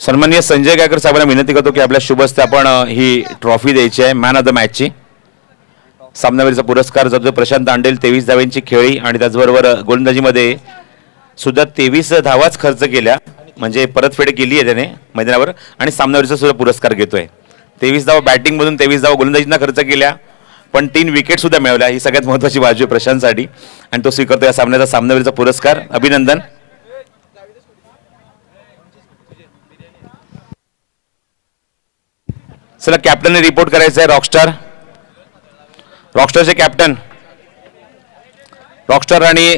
सन्माननीय संजय गायकर साहेबांना विनंती करतो की आपल्या शुभ हस्ते आपण ही ट्रॉफी द्यायची आहे मॅन ऑफ द मॅचची. सामनावीरचा पुरस्कार जपतो प्रशांत तांडेल 23 धावांची खेळी आणि त्याचबरोबर गोलंदाजीमध्ये सुद्धा 23 धावाच खर्च केल्या म्हणजे परतफेड केली आहे त्याने मैदानावर आणि सामनावीरचा सुद्धा पुरस्कार घेतोय. 23 धावा बॅटिंगमधून 23 धावा गोलंदाजींना खर्च केल्या पण 3 विकेट सुद्धा मिळवल्या. ही सगळ्यात महत्त्वाची बाजू आहे प्रशांतसाठी आणि तो स्वीकारतो या सामन्याचा सामनावीरचा पुरस्कार. अभिनंदन. चला कॅप्टनने रिपोर्ट करायचं आहे. रॉकस्टारचे कॅप्टन रॉकस्टार आणि